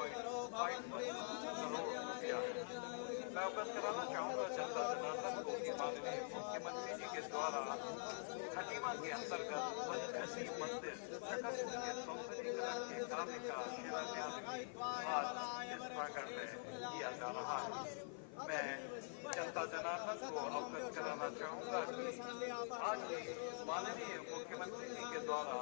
करोड़ रुपया है। मैं अवगत कराना चाहूँगा जनता जनार्दन को कि माननीय मुख्यमंत्री जी के द्वारा खटीमा के अंतर्गत पंचसी मंदिर प्रकट के सौंदर्यीकरण के कार्य का शिलान्यास भी आज इस प्रांगण में किया जा रहा है। मैं जनता जनार्दन को अवगत कराना चाहूँगा कि आज भी माननीय मुख्यमंत्री जी के द्वारा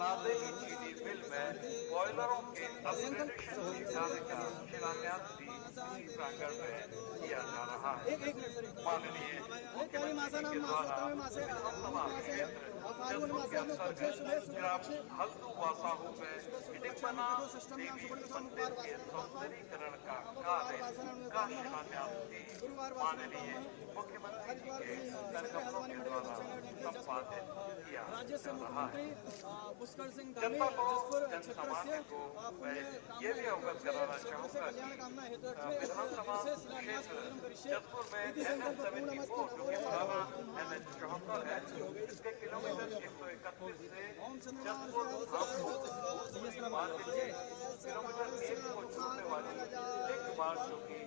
नांदेड़ी चीनी मिल में बॉयलरों के अपग्रेडेशन के कार्य का शिलान्यास भी इसी प्रांगण में किया जा रहा है। माननीय मुख्यमंत्री जी के द्वारा विधानसभा क्षेत्र जसपुर के अंतर्गत ग्राम हल्दू वासाहू में हिडिंबना देवी मंदिर के सौंदर्यीकरण का कार्य का शिलान्यास भी माननीय मुख्यमंत्री जी के करकमलों के द्वारा संपादित किया जा रहा है। जनता को, जन सामान्य को मैं ये भी अवगत कराना चाहूँगा कि विधानसभा क्षेत्र जसपुर में NH-74 जो कि पुराना NH-74 है, इसके किलोमीटर 131 से जसपुर धामपुर मार्ग के किलोमीटर 1 को जोड़ने वाली लिंक मार्ग जो कि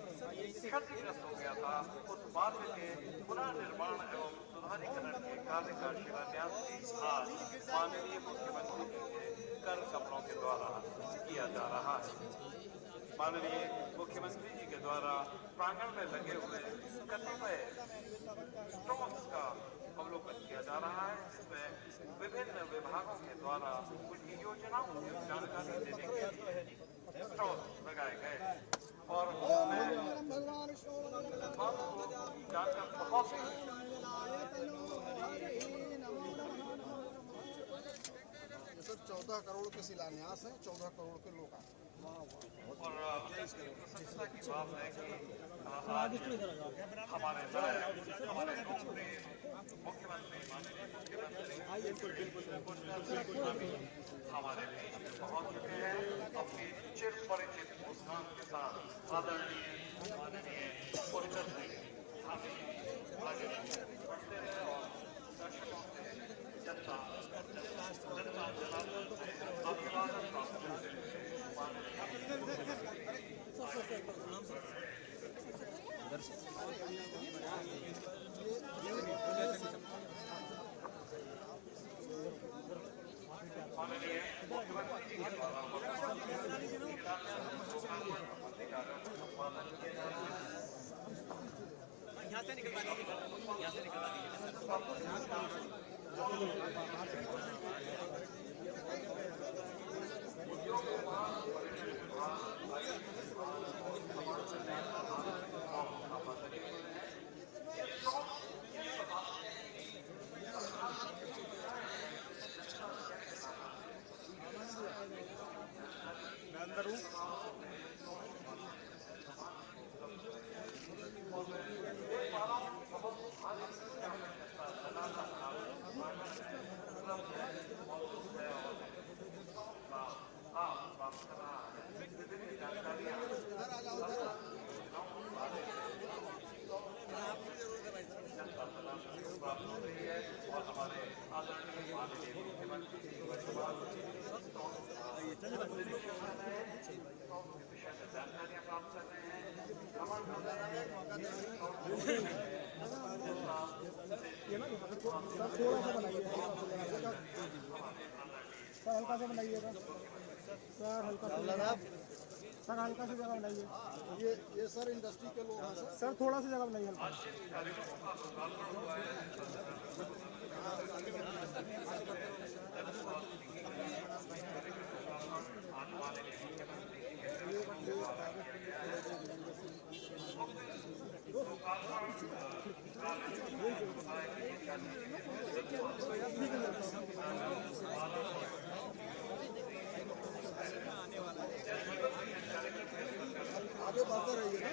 क्षतिग्रस्त हो गया था, उस मार्ग के पुनर्निर्माण एवं सुधारीकरण के कार्य का शिलान्यास भी आज माननीय मुख्यमंत्री जी के कर कमलों के द्वारा किया जा रहा है। माननीय मुख्यमंत्री जी के द्वारा प्रांगण में लगे हुए कतिपय स्टॉल्स का अवलोकन किया जा रहा है, जिसमें विभिन्न विभागों के द्वारा उनकी योजनाओं की जानकारी देने के लिए स्टॉल लगाए गए और मैं बात को जानकर बहुत ही सर 14 करोड़ के शिलान्यास है, 14 करोड़ के लोग आए और प्रसन्नता की बात है कि आज हमारे मुख्यमंत्री माननीय मुख्यमंत्री हमारे बीच में पहुंच चुके हैं अपनी चिर परिचित मुस्कान के साथ। आदरणीय माननीय परिषद में हम आगे बढ़ते हैं और दर्शकों से जनता जनार्दन से अभिवादन प्राप्त करते हैं। माननीय मुख्यमंत्री जी के द्वारा संपादन किए जा रहे हैं। यहाँ से निकलवा दीजिए, यहाँ से निकलवा दीजिए। मैं अंदर हूँ। प्राप्त हो रही है और हमारे आदरणीय माननीय मुख्यमंत्री जी के विषय में जानकारियां प्राप्त कर रहे हैं, भ्रमण कर रहे हैं। सर हल्का सा बनाइएगा, सर हल्का सा सर हल्का सी जगह बनाइए। ये सर इंडस्ट्री के लोग हैं सर थोड़ा सा जगह बनाइए हल्का। आगे बढ़ते रहिए ना।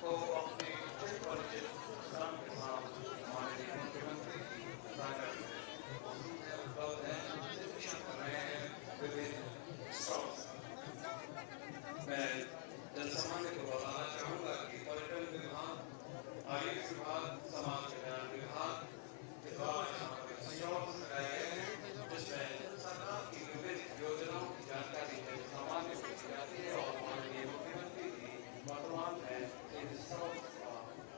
को अपने चित परिचित स्थान के साथ माननीय मुख्यमंत्री जी राजा मौजूद हैं, उपलब्ध हैं, निरीक्षण कर रहे हैं विभिन्न स्टॉल्स। मैं जनसामान्य को बताना चाहूँगा कि पर्यटन विभाग, आयुष विभाग, समाज कल्याण विभाग के द्वारा यहाँ पर स्टॉल्स लगाए गए हैं, जिसमें सरकार की विभिन्न योजनाओं की जानकारी सामान्य को दी जाती है और माननीय मुख्यमंत्री जी वर्तमान में इन स्टॉल्स का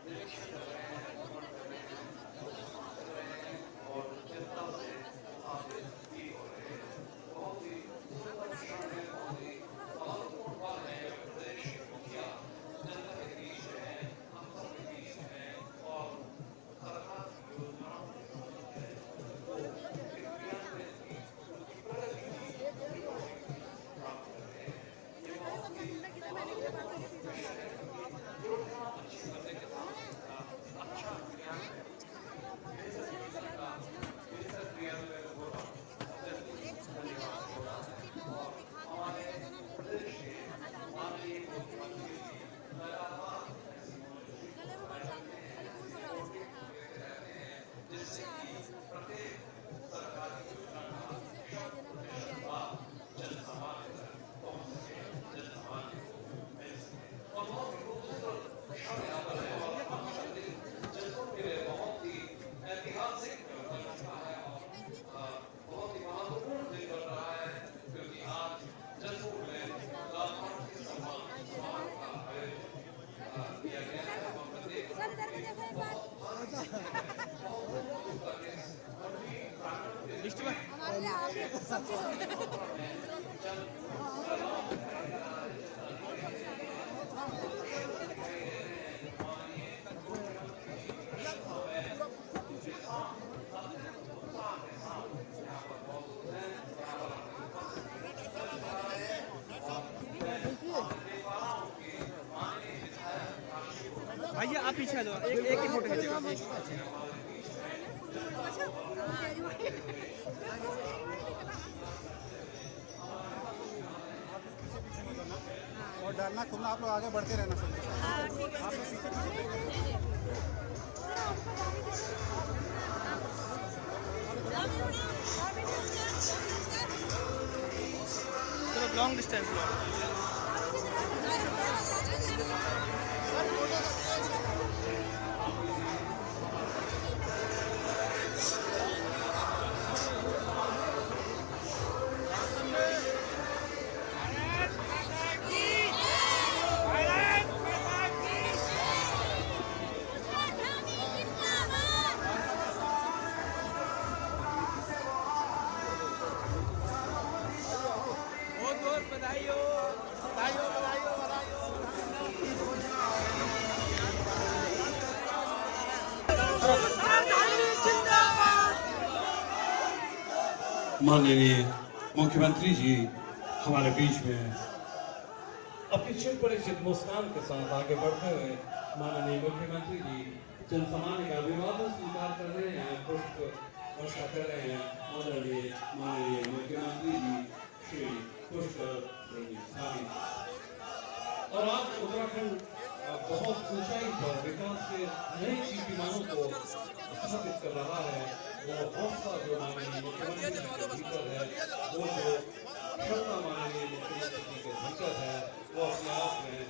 निरीक्षण कर रहे हैं, भ्रमण कर रहे हैं, उपस्थित कर रहे हैं और जनता से मुखातिब भी हो रहे हैं। बहुत ही सुंदर क्षण है, बहुत ही महत्वपूर्ण पल है जब प्रदेश के मुखिया जनता के बीच में हैं, हम सबके बीच में हैं और सरकार की योजनाओं के संबंध में वो क्रियान्वयन की उनकी प्रगति की रिपोर्ट प्राप्त कर रहे हैं। ये बहुत ही महत्वपूर्ण विषय है कि योजना अच्छी करने के साथ उसका अच्छा क्रियान्वयन, बेहतर योजना का बेहतर क्रियान्वयन होगा, अत्यंत धन्यवाद होगा। और हमारे प्रदेश के माननीय मुख्यमंत्री जी लगातार ऐसी मॉनिटरिंग बनाए रखते हैं, रिपोर्टिंग देते रहते हैं, जिससे कि प्रत्येक सरकारी योजना का 100% लाभ जन सामान्य तक पहुंच सके, जन सामान्य को मिल सके। और बहुत ही खूबसूरत क्षण यहाँ पर है और आज का दिन जयपुर के लिए बहुत ही ऐतिहासिक बन चुका है और बहुत ही महत्वपूर्ण दिन बन रहा है, क्योंकि आज जयपुर में लाभार्थी सम्मान समारोह का आयोजन किया गया है और प्रत्येक बहुत भारी संख्या में बहुत दूर दूर तक इस मंडी प्रांगण में जन सैलाब दिखाई दे रहा है, जनता दिखाई दे रही है, पुरुष दिखाई दे रहे हैं। माननीय मुख्यमंत्री जी की प्रशंसा में उनके साथ अत्यंत उत्साह के साथ यहाँ पर मौजूद हैं, यहाँ पर अपनी उपस्थिति दर्ज करा रहे हैं और मैं आपसे देख पा रहा हूँ कि माननीय विधायक काशीपुर भैया आप पीछे आ जाओ, एक ही फोटो खींचेगा। हमारे बीच में जनता को अपना देते हुए और डालना खुलना आप लोग आगे बढ़ते रहना सर। आप लोग पीछे चलो लॉन्ग डिस्टेंस लो। माननीय मुख्यमंत्री जी हमारे बीच में हैं। अपनी चिर परिचित मुस्कान के साथ आगे बढ़ते हुए माननीय मुख्यमंत्री जी जन सामान्य का अभिवादन स्वीकार कर रहे हैं, पुष्प वर्षा कर रहे हैं। माननीय मुख्यमंत्री जी श्री पुष्प साबित। और आज उत्तराखंड बहुत ऊंचाई पर विकास के नए कीर्तिमानों को स्थापित कर रहा है। वो हौसला जो माननीय मुख्यमंत्री जी के भीतर है, वो जो क्षमता माननीय मुख्यमंत्री जी के भीतर है, वो अपने आप में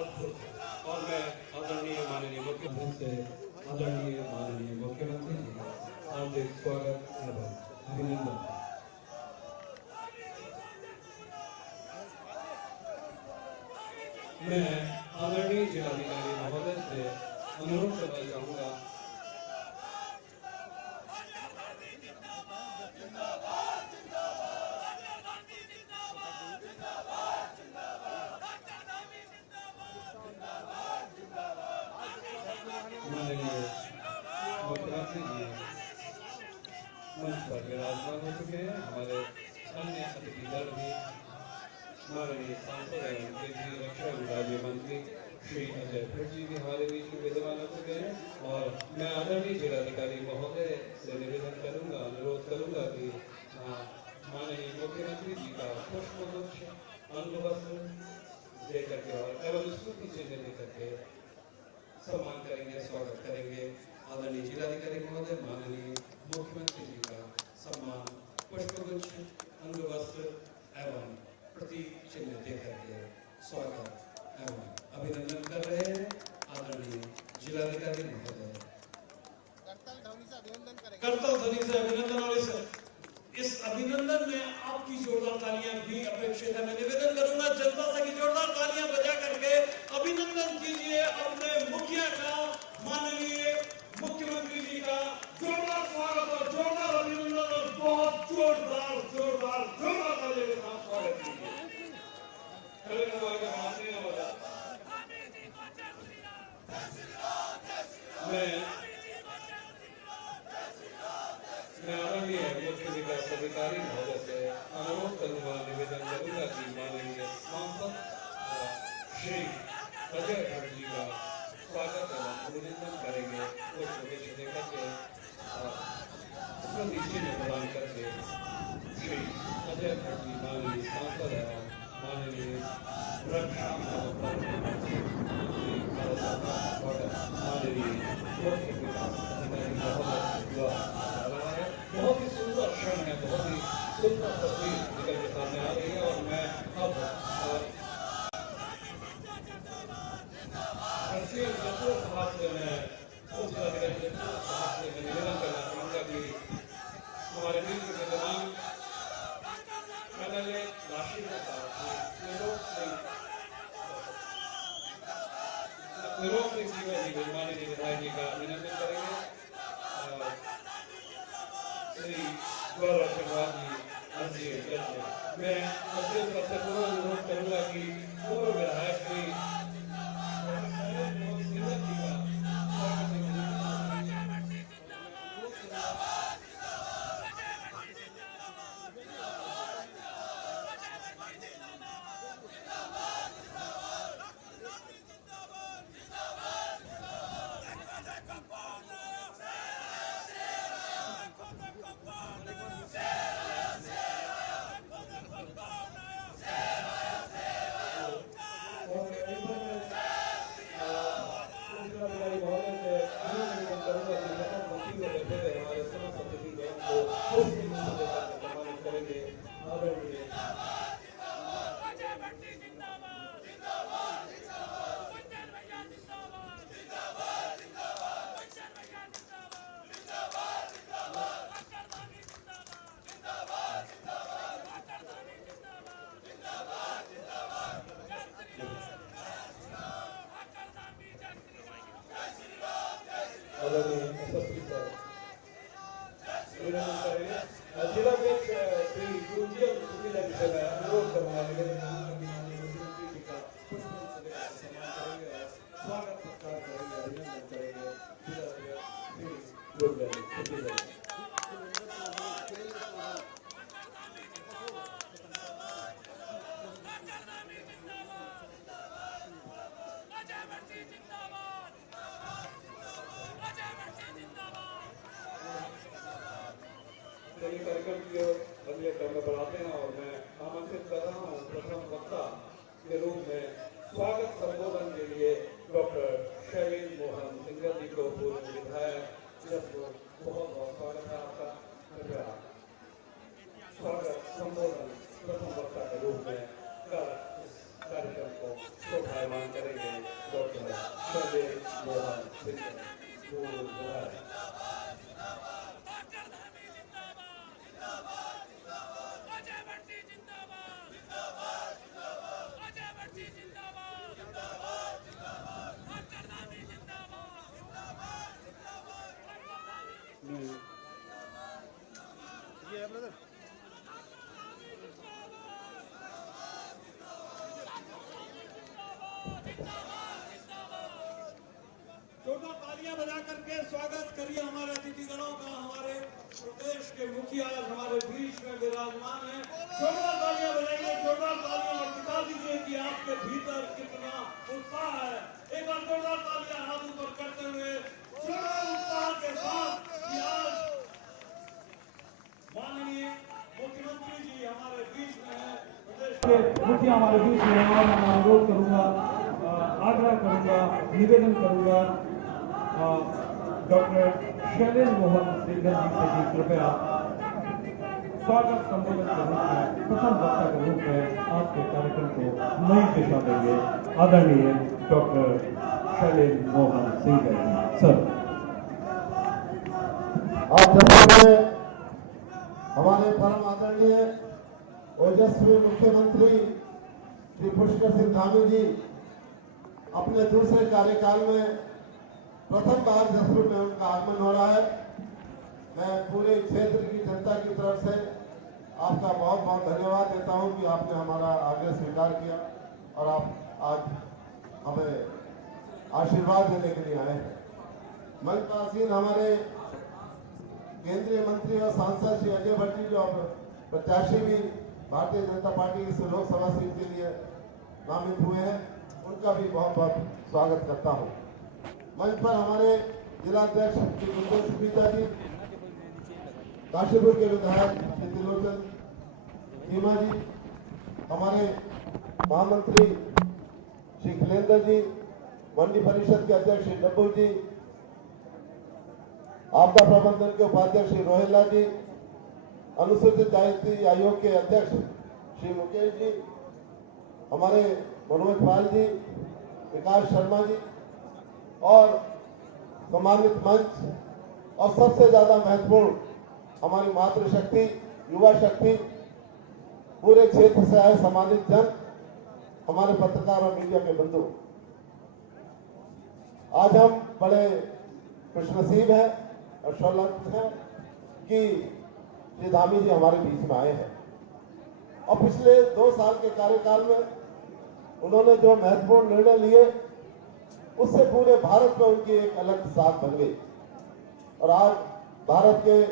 अद्भुत है। और मैं आदरणीय माननीय मुख्यमंत्री जी का हार्दिक स्वागत एवं अभिनंदन। मैं आदरणीय जिलाधिकारी महोदय से अनुरोध करना चाहूँगा माननीय मुख्यमंत्री जी मंच पर विराजमान हो चुके हैं। हमारे अन्य अतिथिगण भी माननीय सांसद एवं केंद्रीय रक्षा राज्य मंत्री श्री अजय भट्ट जी भी हमारे बीच में विद्यमान हो चुके हैं। और मैं आदरणीय जिलाधिकारी महोदय से निवेदन करूंगा, अनुरोध करूंगा कि माननीय मुख्यमंत्री जी का पुष्पगुच्छ करतल ध्वनि से अभिनंदन, और इस अभिनंदन में आपकी जोरदार तालियां भी अपेक्षित है। मैं निवेदन करूंगा जनता से कि जोरदार तालियां बजा करके अभिनंदन कीजिए अपने मुखिया का, माननीय मुख्यमंत्री जी का। जोरदार स्वागत और जोरदार अभिनंदन और बहुत जोरदार जोरदार जोरदार तालियों के साथ स्वागत कीजिए। मैं आदरणीय मुख्य विकास अधिकारी महोदय से अनुरोध करूंगा, निवेदन करूंगा कि माननीय सांसद श्री अजय भट्ट जी का स्वागत एवं अभिनंदन करेंगे। कुछ प्रदेश लेकर के स्मृति चिन्ह प्रदान करके श्री अजय भट्ट जी माननीय सांसद एवं माननीय रक्षा माननीय मुख्य विकास अधिकारी महोदय द्वारा बहुत ही सुंदर क्षण है, बहुत ही सुंदर तस्वीर निकल के सामने आ रही है। और मैं अब साहब से मैं निवेदन करना चाहूंगा कि हमारे बीच में विद्यमान एमएलए राशि निरोग सिंह जी माननीय विधायक जी का अभिनंदन करेंगे। श्री गौरव चंद्रवाल जी मैं सबसे पूर्व अनुरोध करूंगा कि पूर्व विधायक श्री कार्यक्रम की अगले क्रम में बढ़ाते हैं और मैं आमंत्रित कर रहा हूँ प्रथम वक्ता के रूप में स्वागत संबोधन के लिए डॉक्टर शैलेंद्र मोहन सिंघल जी को, पूर्व विधायक जसपुर। बहुत बहुत स्वागत है आपका। कृपया स्वागत संबोधन प्रथम वक्ता के रूप में कर इस कार्यक्रम को शोभायमान करेंगे डॉक्टर शैलेंद्र मोहन सिंघल, पूर्व विधायक। ये है ब्रदर। जोरदार तालियां बजा करके स्वागत करिए हमारे अतिथिगणों का। हमारे प्रदेश के मुखिया हमारे बीच में विराजमान है। जोरदार तालियां बजाइए, जोरदार तालियां, और दिखा दीजिए कि आपके भीतर कितना उत्साह है। एक बार जोरदार तालियां हाथ ऊपर करते हुए जोरदार उत्साह के साथ कि आज माननीय मुख्यमंत्री जी हमारे बीच में है, प्रदेश के मुखिया हमारे बीच में है। और मैं अनुरोध करूंगा, आग्रह करूंगा, निवेदन करूंगा डॉक्टर शैलेंद्र मोहन सिंघल जी से कि कृपया स्वागत संबोधन के रूप में प्रथम वक्ता के रूप में आज के कार्यक्रम को नई दिशा देंगे आदरणीय डॉक्टर शैलेंद्र मोहन सिंघल जी। सर। आज जैसे में हमारे परम आदरणीय ओजस्वी मुख्यमंत्री श्री पुष्कर सिंह धामी जी अपने दूसरे कार्यकाल में प्रथम बार जसपुर में उनका आगमन हो रहा है। मैं पूरे क्षेत्र की जनता की तरफ से आपका बहुत बहुत धन्यवाद देता हूं कि आपने हमारा आग्रह स्वीकार किया और आप आज हमें आशीर्वाद देने के लिए आए हैं। मंच पर आसीन हमारे केंद्रीय मंत्री और सांसद श्री अजय भट्ट जी जो अब प्रत्याशी भी भारतीय जनता पार्टी इस लोकसभा सीट के लिए नामित हुए हैं, उनका भी बहुत बहुत स्वागत करता हूं। मंच पर हमारे जिलाध्यक्ष श्री गुंजन सुपीता जी, काशीपुर के विधायक श्री त्रिलोचन चीमा जी, हमारे महामंत्री श्री खिलेंद्र जी, मंडी परिषद के अध्यक्ष श्री डब्बू जी, आपदा प्रबंधन के उपाध्यक्ष श्री रोहिला जी, अनुसूचित जाति आयोग के अध्यक्ष श्री मुकेश जी, हमारे मनोज पाल जी, विकास शर्मा जी और सम्मानित मंच और सबसे ज्यादा महत्वपूर्ण हमारी मातृशक्ति, युवा शक्ति, पूरे क्षेत्र से आए सम्मानित जन, हमारे पत्रकार और मीडिया के बंधु, आज हम बड़े खुशनसीब हैं और शौलत हैं कि श्री धामी जी हमारे बीच में आए हैं और पिछले 2 साल के कार्यकाल में उन्होंने जो महत्वपूर्ण निर्णय लिए उससे पूरे भारत में उनकी एक अलग साख बन गई और आज भारत के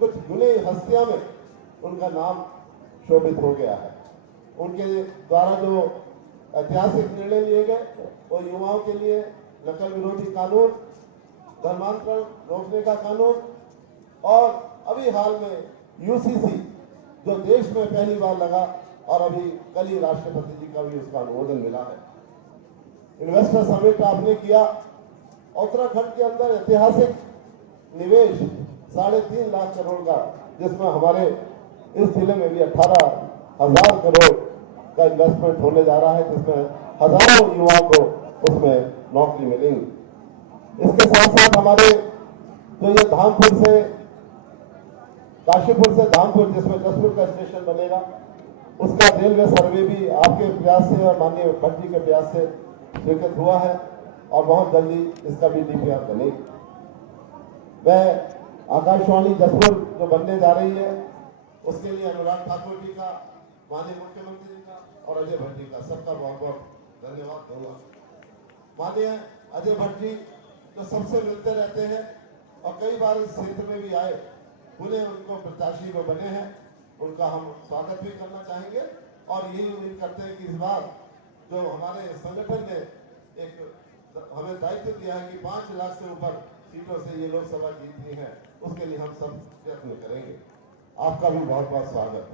कुछ गुणी हस्तियों में उनका नाम शोभित हो गया है। उनके द्वारा जो ऐतिहासिक निर्णय लिए गए वो युवाओं के लिए नकल विरोधी कानून, धर्मांतरण रोकने का कानून और अभी हाल में यूसीसी जो देश में पहली बार लगा और अभी कल ही राष्ट्रपति जी का भी उसका अनुमोदन मिला है। इन्वेस्टर समिट आपने किया, उत्तराखंड के अंदर ऐतिहासिक निवेश 3.5 लाख करोड़ का, जिसमें हमारे इस जिले में भी 18,000 करोड़ का इन्वेस्टमेंट होने जा रहा है, जिसमें हजारों युवाओं को उसमें नौकरी मिलेंगी। इसके साथ साथ हमारे जो ये धामपुर से काशीपुर से धामपुर जिसमें जसपुर का स्टेशन बनेगा, उसका रेलवे सर्वे भी आपके प्रयास से और माननीय भट्ट जी के प्रयास से स्वीकृत हुआ है और बहुत जल्दी इसका भी डीपीआर बनेगी। मैं आकाशवाणी जसपुर जो बनने जा रही है उसके लिए अनुराग ठाकुर जी का, माननीय मुख्यमंत्री जी का और अजय भट्ट जी का सबका बहुत बहुत धन्यवाद दूंगा। माननीय अजय भट्ट जी जो सबसे मिलते रहते हैं और कई बार इस क्षेत्र में भी आए, उन्हें उनको प्रत्याशी को बने हैं, उनका हम स्वागत भी करना चाहेंगे और यही उम्मीद करते हैं कि इस बार जो हमारे संगठन ने एक हमें दायित्व दिया है कि 5 लाख से ऊपर सीटों से ये लोकसभा जीतनी है, उसके लिए हम सब प्रयत्न करेंगे। आपका भी बहुत बहुत स्वागत।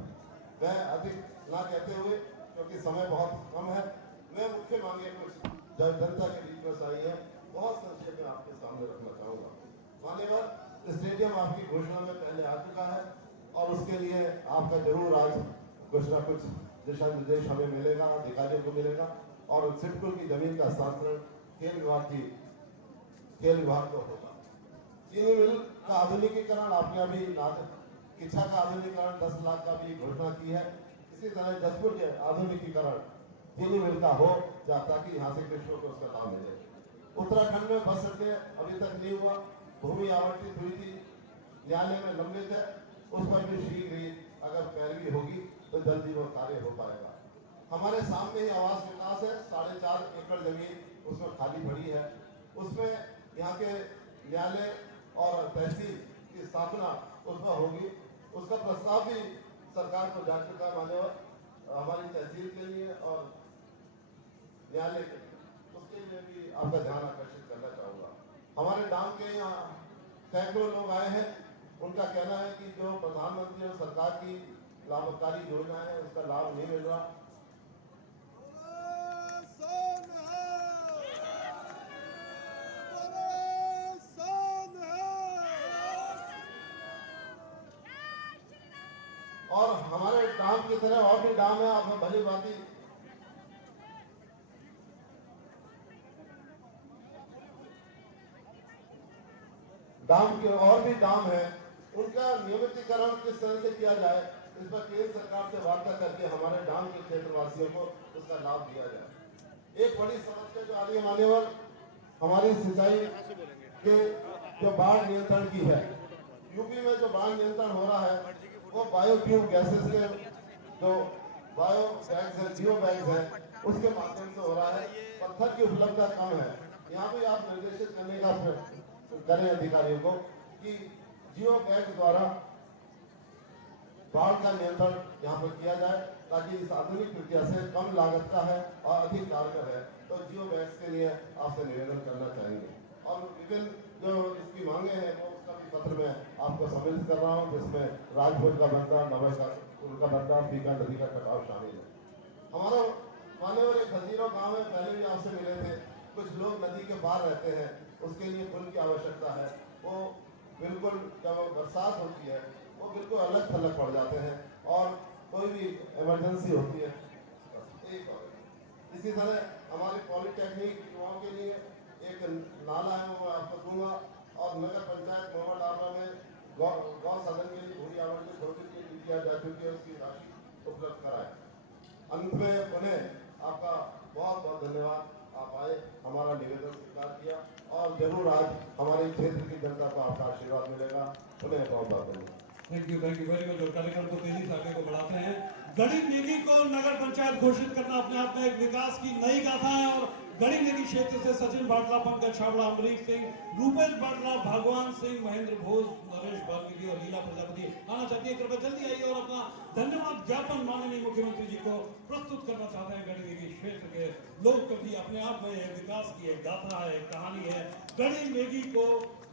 मैं अधिक ना कहते हुए, क्योंकि समय बहुत कम है, मैं मुख्य मांगे कुछ जो जनता के बीच में आई है बहुत संक्षेप में आपके सामने रखना चाहूंगा। मान्यवर, स्टेडियम आपकी घोषणा में पहले आ चुका है और उसके लिए आपका जरूर आज कुछ ना कुछ दिशा निर्देश हमें मिलेगा, अधिकारियों को मिलेगा और सिडकुल की जमीन का हस्तांतरण खेल विभाग को होगा। चीनी मिल का आधुनिकीकरण आपने अभी किच्छा का आधुनिकीकरण 10 लाख का भी घोषणा की है। इसी तरह जसपुर के आधुनिकीकरण चीनी मिल का हो ताकि यहाँ से कृषकों को उसका लाभ मिले। उत्तराखंड में बस अड्डे अभी तक नहीं हुआ, भूमि आवंटित हुई थी, न्यायालय में लंबित है, उस पर भी शीघ्र ही अगर पैरवी होगी तो जल्दी वो कार्य हो पाएगा। हमारे सामने ही आवास विकास है, 4.5 एकड़ जमीन उसमें खाली पड़ी है, उसमें यहाँ के न्यायालय और तहसील की स्थापना उसमें होगी। उसका प्रस्ताव भी सरकार को जा चुका है मान्यवर, हमारी तहसील के लिए और न्यायालय के लिए, उसके लिए भी आपका ध्यान आकर्षित करना चाहूँगा। हमारे डाम के यहाँ सैकड़ों लोग आए हैं, उनका कहना है कि जो प्रधानमंत्री और सरकार की लाभकारी योजना है उसका लाभ नहीं मिल रहा। और हमारे डाम की तरह और भी डाम है, आप भली भांति डाम के और भी डाम है उनका नियमितीकरण किस तरह से किया जाए, इस पर केंद्र सरकार से वार्ता करके हमारे डांग के क्षेत्रवासियों को उसका लाभ दिया जाए। एक बड़ी समस्या जो आ रही है मान्यवर, हमारी सिंचाई के जो बाढ़ नियंत्रण की है, यूपी में जो बाढ़ नियंत्रण हो रहा है वो बायोट्यूब गैसेस के जो बायो बैग्स है, जियो बैग्स है, उसके माध्यम से हो रहा है। पत्थर की उपलब्धता कम है। यहाँ भी आप निर्देशित करने का करें अधिकारियों को कि जियो बैग द्वारा बाढ़ का नियंत्रण यहाँ पर किया जाए, ताकि इस आधुनिक प्रक्रिया से कम लागत का है और अधिक कारगर है। तो जियो बैग्स के लिए आपसे निवेदन करना चाहेंगे। और विभिन्न जो इसकी मांगे हैं वो उसका भी पत्र में आपको सम्मिलित कर रहा हूँ, जिसमें राजपुर का बंदा, नवल का बंदा, पीका नदी का कटाव शामिल है। हमारा मान्यवर एक खजीरो गाँव है, पहले भी आपसे मिले थे। कुछ लोग नदी के पार रहते हैं, उसके लिए पुल की आवश्यकता है। वो बिल्कुल जब बरसात होती है वो बिल्कुल अलग थलग पड़ जाते हैं, और कोई भी इमरजेंसी होती है। इसी तरह हमारे पॉलिटेक्निक युवाओं के लिए एक नाला है, वो मैं आपको दूंगा। और नगर पंचायत मोहम्मद आरा में गौ सदन के लिए भूमि आवंटित हो चुकी है, किया जा चुकी है, उसकी राशि उपलब्ध कराए। अंत में उन्हें आपका बहुत बहुत धन्यवाद। आप आए, हमारा निवेदन स्वीकार किया, और जरूर आज हमारे क्षेत्र की जनता को आपका आशीर्वाद मिलेगा। उन्हें बहुत बहुत धन्यवाद। Thank you very much. और कार्यक्रम को तेजी से आगे को बढ़ाते हैं। गरीब नेगी को नगर पंचायत घोषित करना अपने आप में एक विकास की नई गाथा है। और गरीब नेगी क्षेत्र से सचिन बाटला, पंकज छाबड़ा, अमरीश सिंह, रूपेश बाटला, भगवान सिंह, महेंद्र भोज, नरेश वाल्मीकि और लीला प्रजापति आना चाहती है। कृपया जल्दी आइए और अपना धन्यवाद ज्ञापन माननीय मुख्यमंत्री जी को प्रस्तुत करना चाहते हैं। गरीब नेगी क्षेत्र के लोग कभी अपने आप में विकास की एक गाथा है, कहानी है। गरीब नेगी को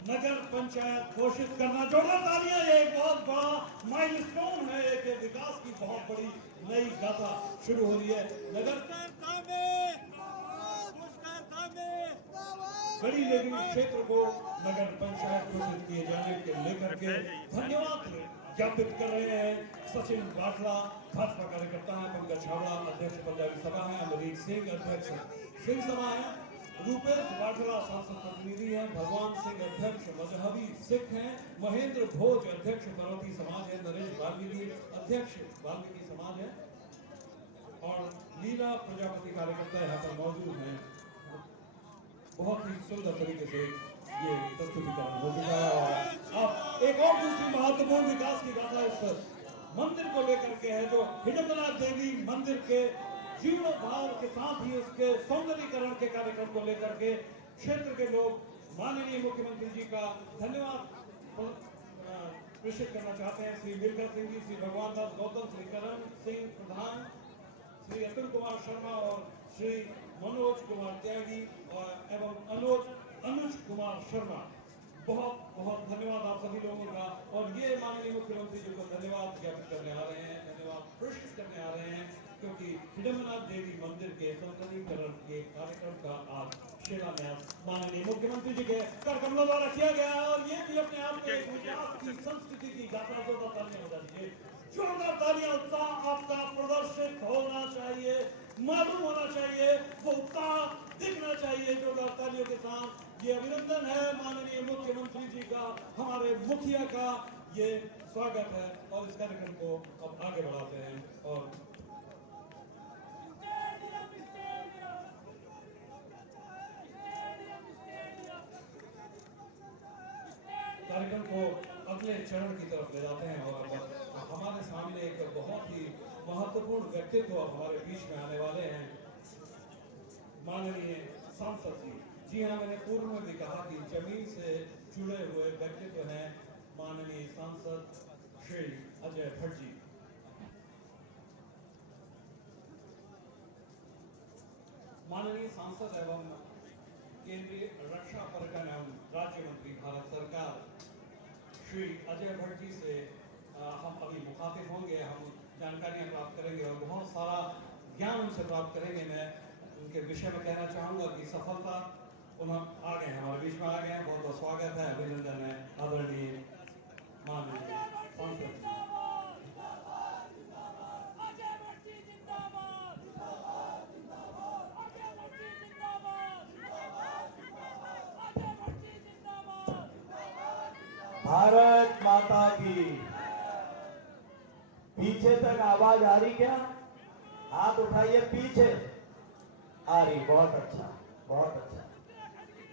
नगर पंचायत घोषित करना, जोरदार तालियां, एक बहुत बड़ा माइलस्टोन है। एक विकास की बहुत बड़ी नई गाथा शुरू हो रही है। नगर गरीब नेगी क्षेत्र को नगर पंचायत घोषित किए जाने के लेकर के धन्यवाद ज्ञापित कर रहे हैं सचिन बाटला, भाजपा कार्यकर्ता है, पंकज छाबड़ा अध्यक्ष पंजाबी सभा है, अमरीश सिंह अध्यक्ष सिंह सभा है, रूपेश बाटला सांसद प्रतिनिधि है, भगवान सिंह अध्यक्ष मजहबी सिख हैं, महेंद्र भोज अध्यक्ष पर्वती समाज है, नरेश वाल्मीकि अध्यक्ष वाल्मीकि समाज है, और लीला प्रजापति कार्यकर्ता यहाँ पर मौजूद हैं। बहुत ही सुंदर तरीके से ये प्रस्तुतिकरण हो चुका है। और अब एक और दूसरी महत्वपूर्ण विकास की गाथा इस मंदिर को लेकर के है, जो हिडम्बला देवी मंदिर के जीर्णोद्धार के साथ ही उसके सौंदर्यीकरण के कार्यक्रम को लेकर के क्षेत्र के लोग माननीय मुख्यमंत्री जी का धन्यवाद प्रेषित करना चाहते हैं। श्री वीरभद्र सिंह जी, श्री भगवान दास गौतम, श्री करण सिंह प्रधान, श्री अतुल कुमार शर्मा और श्री मनोज कुमार त्यागी एवं अनुज कुमार शर्मा, बहुत बहुत धन्यवाद आप सभी लोगों का। और ये माननीय मुख्यमंत्री जी को धन्यवाद ज्ञापित करने आ रहे हैं, धन्यवाद प्रेषित करने आ रहे हैं, क्योंकि हिडम्बला देवी मंदिर के सौंदर्यीकरण के कार्यक्रम का आज शिलान्यास माननीय मुख्यमंत्री जी के कर कमलों द्वारा किया गया है। और ये भी अपने आप में एक विकास की संस्कृति की गाथा, जोरदार तालियां हो जाएंगे, जोरदार तालियां। उत्साह आपका प्रदर्शित होना चाहिए, मालूम होना चाहिए, वो उत्साह दिखना चाहिए। जोरदार तालियों के साथ ये अभिनंदन है माननीय मुख्यमंत्री जी का, हमारे मुखिया का ये स्वागत है। और इस कार्यक्रम को अब आगे बढ़ाते हैं और कार्यक्रम को अगले चरण की तरफ ले जाते हैं। और हमारे सामने एक बहुत ही महत्वपूर्ण व्यक्तित्व हमारे बीच में आने वाले हैं, माननीय सांसद जी। जी हाँ, मैंने पूर्व में भी कहा कि जमीन से जुड़े हुए व्यक्तित्व हैं माननीय सांसद श्री अजय भट्ट जी। माननीय सांसद एवं केंद्रीय रक्षा पर्यटन एवं राज्य मंत्री भारत सरकार श्री अजय भट्ट जी से हम अभी मुखातिब होंगे, हम जानकारियां प्राप्त करेंगे और बहुत सारा ज्ञान उनसे प्राप्त करेंगे। मैं उनके विषय में कहना चाहूँगा कि सफलता उन्हें आ गए, हमारे बीच में आ गए हैं। बहुत बहुत स्वागत है, अभिनंदन है आदरणीय माननीय सांसद। भारत भारत माता की। पीछे तक आवाज आ रही क्या? हाथ उठाइए पीछे। आ रही, बहुत अच्छा, बहुत अच्छा।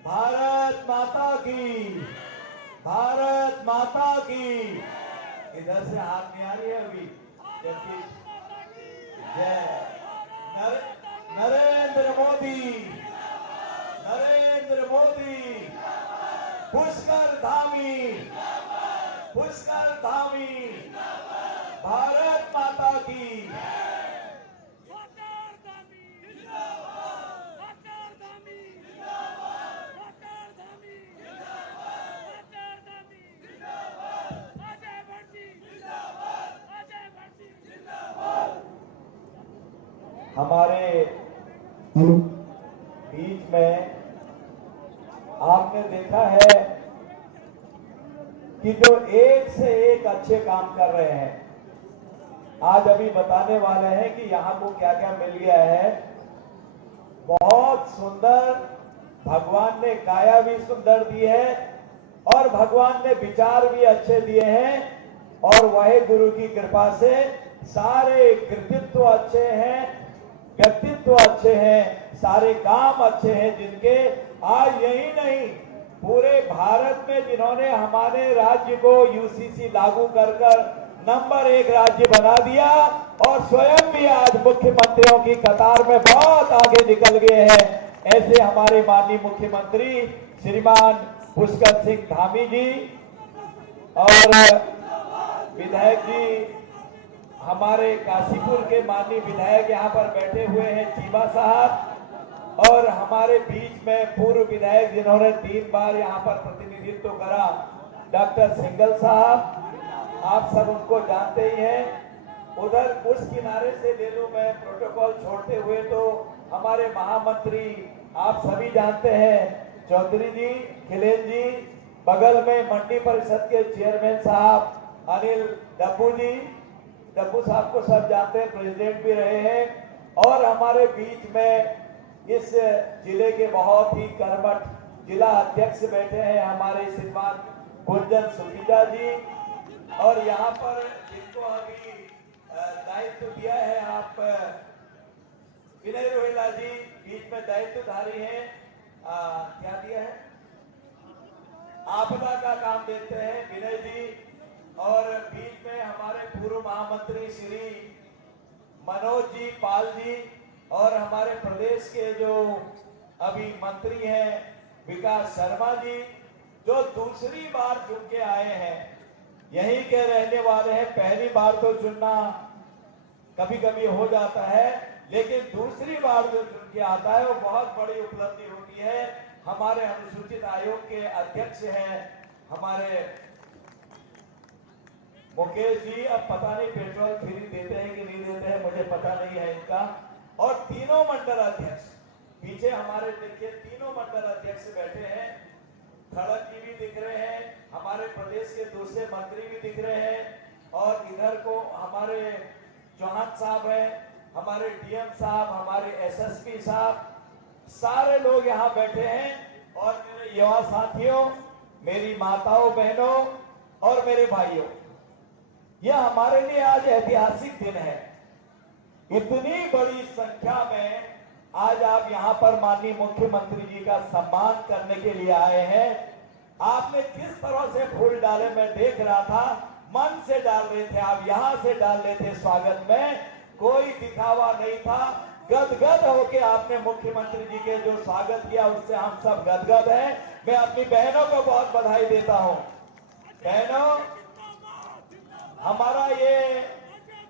भारत माता की, भारत माता की। इधर से हाथ नहीं आ रही है अभी, जबकि जय नरेंद्र मोदी, नरेंद्र मोदी, पुष्कर धामी, पुष्कर धामी, भारत माता की। हमारे बीच में आपने देखा है कि जो एक से एक अच्छे काम कर रहे हैं, आज अभी बताने वाले हैं कि यहां को क्या क्या मिल गया है। बहुत सुंदर, भगवान ने काया भी सुंदर दी है और भगवान ने विचार भी अच्छे दिए हैं, और वही गुरु की कृपा से सारे कृतित्व अच्छे हैं, व्यक्तित्व अच्छे हैं, सारे काम अच्छे हैं, जिनके आज यही नहीं पूरे भारत में जिन्होंने हमारे राज्य को यूसीसी लागू कर नंबर 1 राज्य बना दिया, और स्वयं भी आज मुख्यमंत्रियों की कतार में बहुत आगे निकल गए हैं। ऐसे हमारे माननीय मुख्यमंत्री श्रीमान पुष्कर सिंह धामी जी और विधायक जी, हमारे काशीपुर के माननीय विधायक यहाँ पर बैठे हुए हैं चीमा साहब, और हमारे बीच में पूर्व विधायक जिन्होंने 3 बार यहाँ पर प्रतिनिधित्व करा डॉक्टर सिंगल साहब, आप सब उनको जानते ही हैं। उधर उस किनारे से ले लूं मैं प्रोटोकॉल छोड़ते हुए तो हमारे महामंत्री आप सभी जानते हैं, चौधरी जी, खिलेन जी, बगल में मंडी परिषद के चेयरमैन साहब अनिल डब्बू जी, डब्बू साहब को सब जानते हैं, प्रेसिडेंट भी रहे हैं, और हमारे बीच में इस जिले के बहुत ही कर्मठ जिला अध्यक्ष बैठे हैं हमारे श्रीमान गुंजन सुखीजा जी, और यहाँ पर जिनको अभी दायित्व दिया है आप विनय रोहिला जी बीच में दायित्वधारी हैं, क्या दिया है, आपदा का काम देते हैं विनय जी, और बीच में हमारे पूर्व महामंत्री श्री मनोज जी पाल जी, और हमारे प्रदेश के जो अभी मंत्री हैं विकास शर्मा जी, जो दूसरी बार चुन के आए हैं, यहीं के रहने वाले हैं। पहली बार तो चुनना कभी कभी हो जाता है, लेकिन दूसरी बार जो चुन के आता है वो बहुत बड़ी उपलब्धि होती है। हमारे अनुसूचित आयोग के अध्यक्ष हैं हमारे मुकेश जी, अब पता नहीं पेट्रोल फ्री देते हैं कि नहीं देते हैं, मुझे पता नहीं है इनका, और तीनों मंडल अध्यक्ष पीछे हमारे देखिए, तीनों मंडल अध्यक्ष बैठे हैं, खड़क जी भी दिख रहे हैं, हमारे प्रदेश के दूसरे मंत्री भी दिख रहे हैं, और इधर को हमारे चौहान साहब हैं, हमारे डीएम साहब, हमारे एसएसपी साहब, सारे लोग यहाँ बैठे हैं। और मेरे युवा साथियों, मेरी माताओं बहनों और मेरे भाइयों, यह हमारे लिए आज ऐतिहासिक दिन है। इतनी बड़ी संख्या में आज आप यहाँ पर माननीय मुख्यमंत्री जी का सम्मान करने के लिए आए हैं। आपने किस तरह से फूल डाले मैं देख रहा था, मन से डाल रहे थे आप, यहाँ से डाल रहे थे स्वागत में, कोई दिखावा नहीं था। गदगद होके आपने मुख्यमंत्री जी के जो स्वागत किया उससे हम सब गदगद हैं। मैं अपनी बहनों को बहुत बधाई देता हूं। बहनों, हमारा ये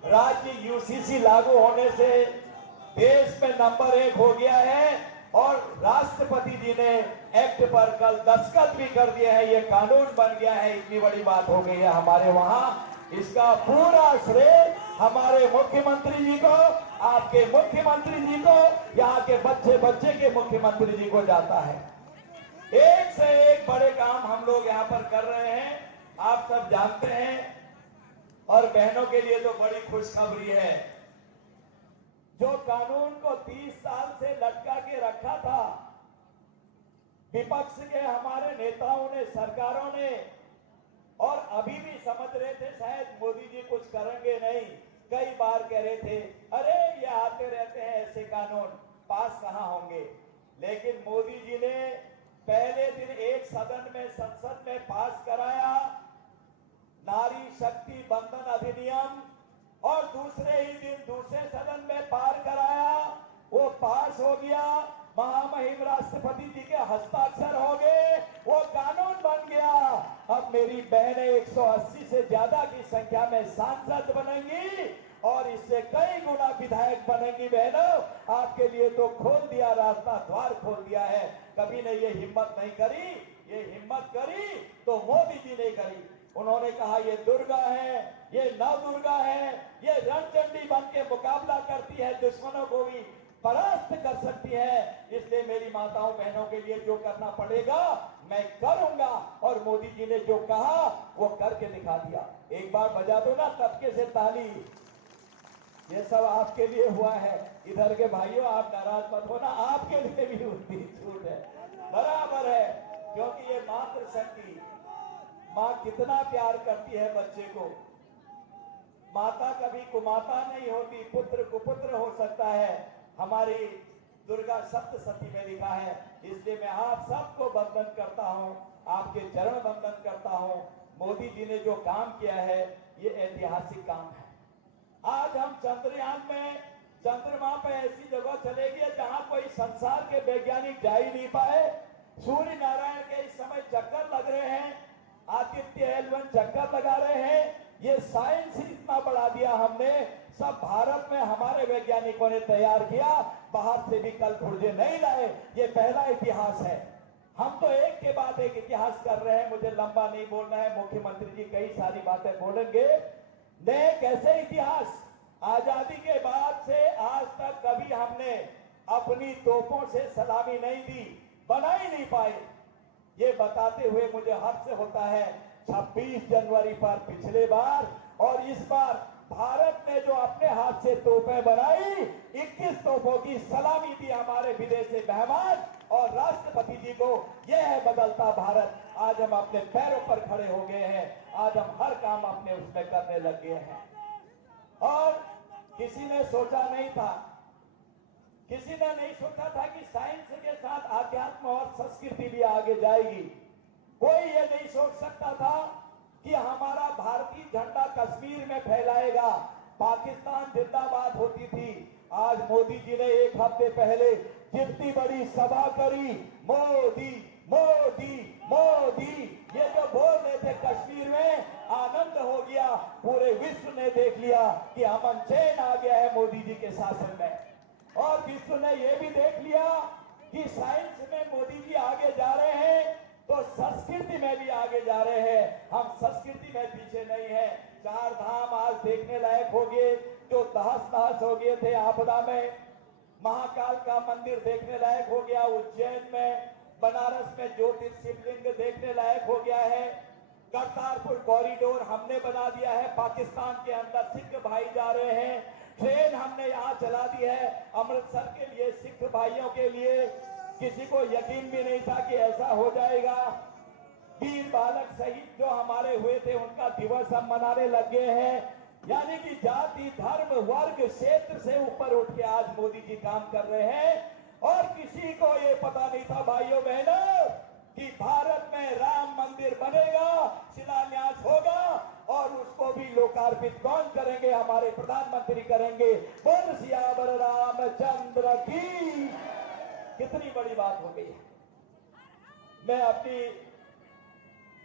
राज्य यूसीसी लागू होने से देश में नंबर 1 हो गया है, और राष्ट्रपति जी ने एक्ट पर कल दस्तखत भी कर दिया है, ये कानून बन गया है। इतनी बड़ी बात हो गई है हमारे वहां। इसका पूरा श्रेय हमारे मुख्यमंत्री जी को, आपके मुख्यमंत्री जी को, यहाँ के बच्चे बच्चे के मुख्यमंत्री जी को जाता है। एक से एक बड़े काम हम लोग यहाँ पर कर रहे हैं, आप सब जानते हैं। और बहनों के लिए तो बड़ी खुशखबरी है, जो कानून को 30 साल से लटका के रखा था, विपक्ष के हमारे नेताओं ने, सरकारों ने और अभी भी समझ रहे थे शायद मोदी जी कुछ करेंगे नहीं। कई बार कह रहे थे अरे ये आते रहते हैं ऐसे कानून, पास कहां होंगे। लेकिन मोदी जी ने पहले दिन एक सदन में, संसद में पास कराया नारी शक्ति बंधन अधिनियम, और दूसरे ही दिन दूसरे सदन में पार कराया, वो पास हो गया, महामहिम राष्ट्रपति जी के हस्ताक्षर हो गए, वो कानून बन गया। अब मेरी बहनें 180 से ज्यादा की संख्या में सांसद बनेंगी और इससे कई गुना विधायक बनेंगी। बहनों, आपके लिए तो खोल दिया रास्ता, द्वार खोल दिया है। कभी ने ये हिम्मत नहीं करी, ये हिम्मत करी तो मोदी जी ने करी। उन्होंने कहा ये दुर्गा है, ये नव दुर्गा है, ये रणचंडी बन के मुकाबला करती है, दुश्मनों को भी परास्त कर सकती है। इसलिए मेरी माताओं बहनों के लिए जो करना पड़ेगा मैं करूंगा, और मोदी जी ने जो कहा वो करके दिखा दिया। एक बार बजा दो ना तबके से ताली। ये सब आपके लिए हुआ है। इधर के भाइयों आप नाराज मत होना, आपके लिए भी उतनी छूट है, बराबर है। क्योंकि ये मातृशक्ति, माँ कितना प्यार करती है बच्चे को। माता कभी कुमाता नहीं होती, पुत्र कुपुत्र हो सकता है। हमारी दुर्गा सप्तशती में लिखा है। इसलिए मैं आप सबको वंदन करता हूं, आपके चरण वंदन करता हूं। मोदी जी ने जो काम किया है ये ऐतिहासिक काम है। आज हम चंद्रयान में चंद्रमा पे ऐसी जगह चले गए जहां कोई संसार के वैज्ञानिक जा ही नहीं पाए। सूर्य नारायण के इस समय चक्कर लग रहे हैं, आदित्य एल1 चक्कर लगा रहे हैं। ये साइंस ही इतना बढ़ा दिया हमने, सब भारत में हमारे वैज्ञानिकों ने तैयार किया, बाहर से भी कल पुर्जे नहीं लाए। ये पहला इतिहास है। हम तो एक के बाद एक इतिहास कर रहे हैं, मुझे लंबा नहीं बोलना है, मुख्यमंत्री जी कई सारी बातें बोलेंगे। ने कैसे इतिहास, आजादी के बाद से आज तक कभी हमने अपनी तोपों से सलामी नहीं दी, बना ही नहीं पाए। ये बताते हुए मुझे हर्ष होता है 26 जनवरी पर पिछले बार और इस बार भारत ने जो अपने हाथ से तोपें बनाई, 21 तोपों की सलामी दी हमारे विदेशी मेहमान और राष्ट्रपति जी को। यह है बदलता भारत। आज हम अपने पैरों पर खड़े हो गए हैं, आज हम हर काम अपने उसमें करने लग गए हैं। और किसी ने सोचा नहीं था, किसी ने नहीं सोचा था कि साइंस के साथ आध्यात्म और संस्कृति भी आगे जाएगी। कोई ये नहीं सोच सकता था कि हमारा भारतीय झंडा कश्मीर में फहलाएगा, पाकिस्तान जिंदाबाद होती थी। आज मोदी जी ने एक हफ्ते पहले जितनी बड़ी सभा करी, मोदी मोदी मोदी, ये जो बोल रहे थे कश्मीर में, आनंद हो गया। पूरे विश्व ने देख लिया कि अमन चैन आ गया है मोदी जी के शासन में। और विश्व ने यह भी देख लिया कि साइंस में मोदी जी आगे जा रहे हैं तो संस्कृति में भी आगे जा रहे हैं। हम संस्कृति में पीछे नहीं है। 4 धाम आज देखने लायक हो गए जो तहस नहस हो गए थे आपदा में। महाकाल का मंदिर देखने लायक हो गया उज्जैन में, बनारस में ज्योतिष शिवलिंग देखने लायक हो गया है। करतारपुर कॉरिडोर हमने बना दिया है, पाकिस्तान के अंदर सिख भाई जा रहे हैं। ट्रेन हमने यहाँ चला दी है अमृतसर के लिए, सिख भाइयों के लिए। किसी को यकीन भी नहीं था कि ऐसा हो जाएगा। वीर बालक शहीद जो हमारे हुए थे उनका दिवस हम मनाने लग गए हैं। यानी कि जाति धर्म वर्ग क्षेत्र से ऊपर उठ के आज मोदी जी काम कर रहे हैं। और किसी को ये पता नहीं था भाइयों बहनों कि भारत में राम मंदिर बनेगा, शिलान्यास होगा और उसको भी लोकार्पित कौन करेंगे? हमारे प्रधानमंत्री करेंगे। बोल सियावर रामचंद्र की। कितनी बड़ी बात हो गई है। मैं अपनी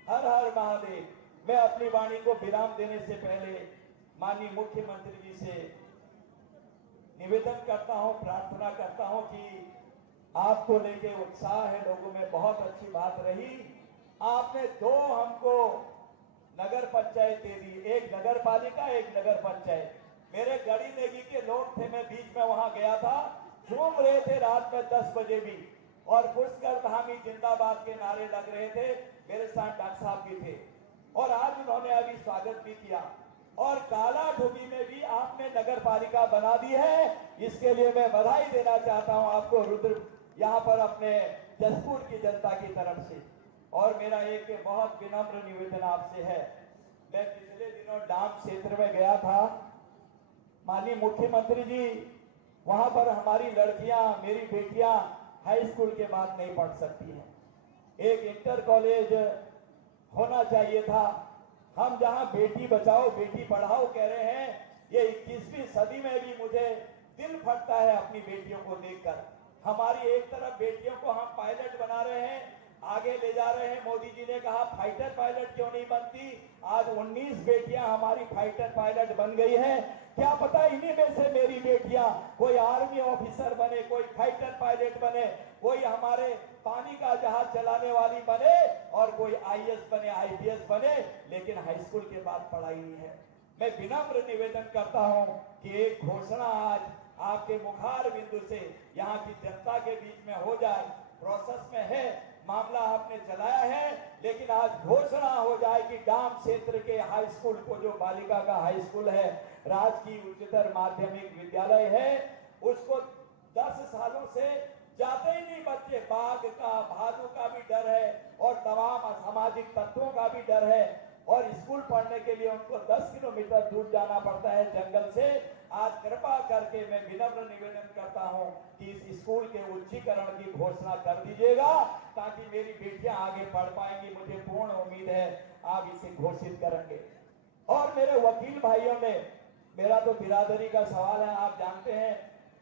हर हर महादेव, मैं अपनी वाणी को विराम देने से पहले माननीय मुख्यमंत्री जी से निवेदन करता हूं, प्रार्थना करता हूं कि आपको लेके उत्साह है लोगों में, बहुत अच्छी बात रही। आपने 2 हमको नगर पंचायत दे दी, एक नगर पालिका एक नगर पंचायत। मेरे गढ़ी नेगी के लोग थे, मैं बीच में वहां गया था, झूम रहे थे रात में 10 बजे भी, और पुष्कर धामी जिंदाबाद के नारे लग रहे थे। मेरे साथ डॉक्टर साहब भी थे और आज उन्होंने अभी स्वागत भी किया। और काला ढुगी में भी आपने नगर पालिका बना दी है, इसके लिए मैं बधाई देना चाहता हूं आपको रुद्र, यहां पर अपने जसपुर की जनता की तरफ से। और मेरा एक बहुत विनम्र निवेदन आपसे है। मैं पिछले दिनों डांग क्षेत्र में गया था। माननीय मुख्यमंत्री जी, वहां पर हमारी लड़कियां, मेरी बेटियां हाई स्कूल के बाद नहीं पढ़ सकती हैं। एक इंटर कॉलेज होना चाहिए था। हम जहां बेटी बचाओ बेटी पढ़ाओ कह रहे हैं, ये 21वीं सदी में भी मुझे दिल फटता है अपनी बेटियों को देखकर। हमारी एक तरफ बेटियों को हम पायलट बना रहे हैं, आगे ले जा रहे हैं। मोदी जी ने कहा फाइटर पायलट क्यों नहीं बनती, आज 19 बेटियां हमारी फाइटर पायलट बन गई हैं। क्या पता इन्हीं में से मेरी बेटियां कोई आर्मी ऑफिसर बने, कोई फाइटर पायलट बने, कोई हमारे पानी का जहाज चलाने वाली बने और कोई आईएएस बने, आईपीएस बने, लेकिन हाई स्कूल के बाद पढ़ाई नहीं है। मैं विनम्र निवेदन करता हूं कि एक घोषणा आज आपके मुखार बिंदु से यहाँ की जनता के बीच में हो जाए। प्रोसेस में है, मामला आपने चलाया है, लेकिन आज घोषणा हो जाए कि डाम क्षेत्र के हाई स्कूल को, जो बालिका का हाई स्कूल है, राजकीय उच्चतर माध्यमिक विद्यालय है, उसको 10 सालों से जाते ही नहीं बच्चे। बाघ का, भालू का भी डर है और तमाम असामाजिक तत्वों का भी डर है और स्कूल पढ़ने के लिए उनको 10 किलोमीटर दूर जाना पड़ता है जंगल से। आज कृपा करके मैं विनम्र निवेदन करता हूं कि इस स्कूल के उच्चीकरण की घोषणा कर दीजिएगा ताकि मेरी बेटियां आगे पढ़ पाएंगी। मुझे पूर्ण उम्मीद है आप इसे घोषित करेंगे। और मेरे वकील भाइयों ने, मेरा तो बिरादरी का सवाल है, आप जानते हैं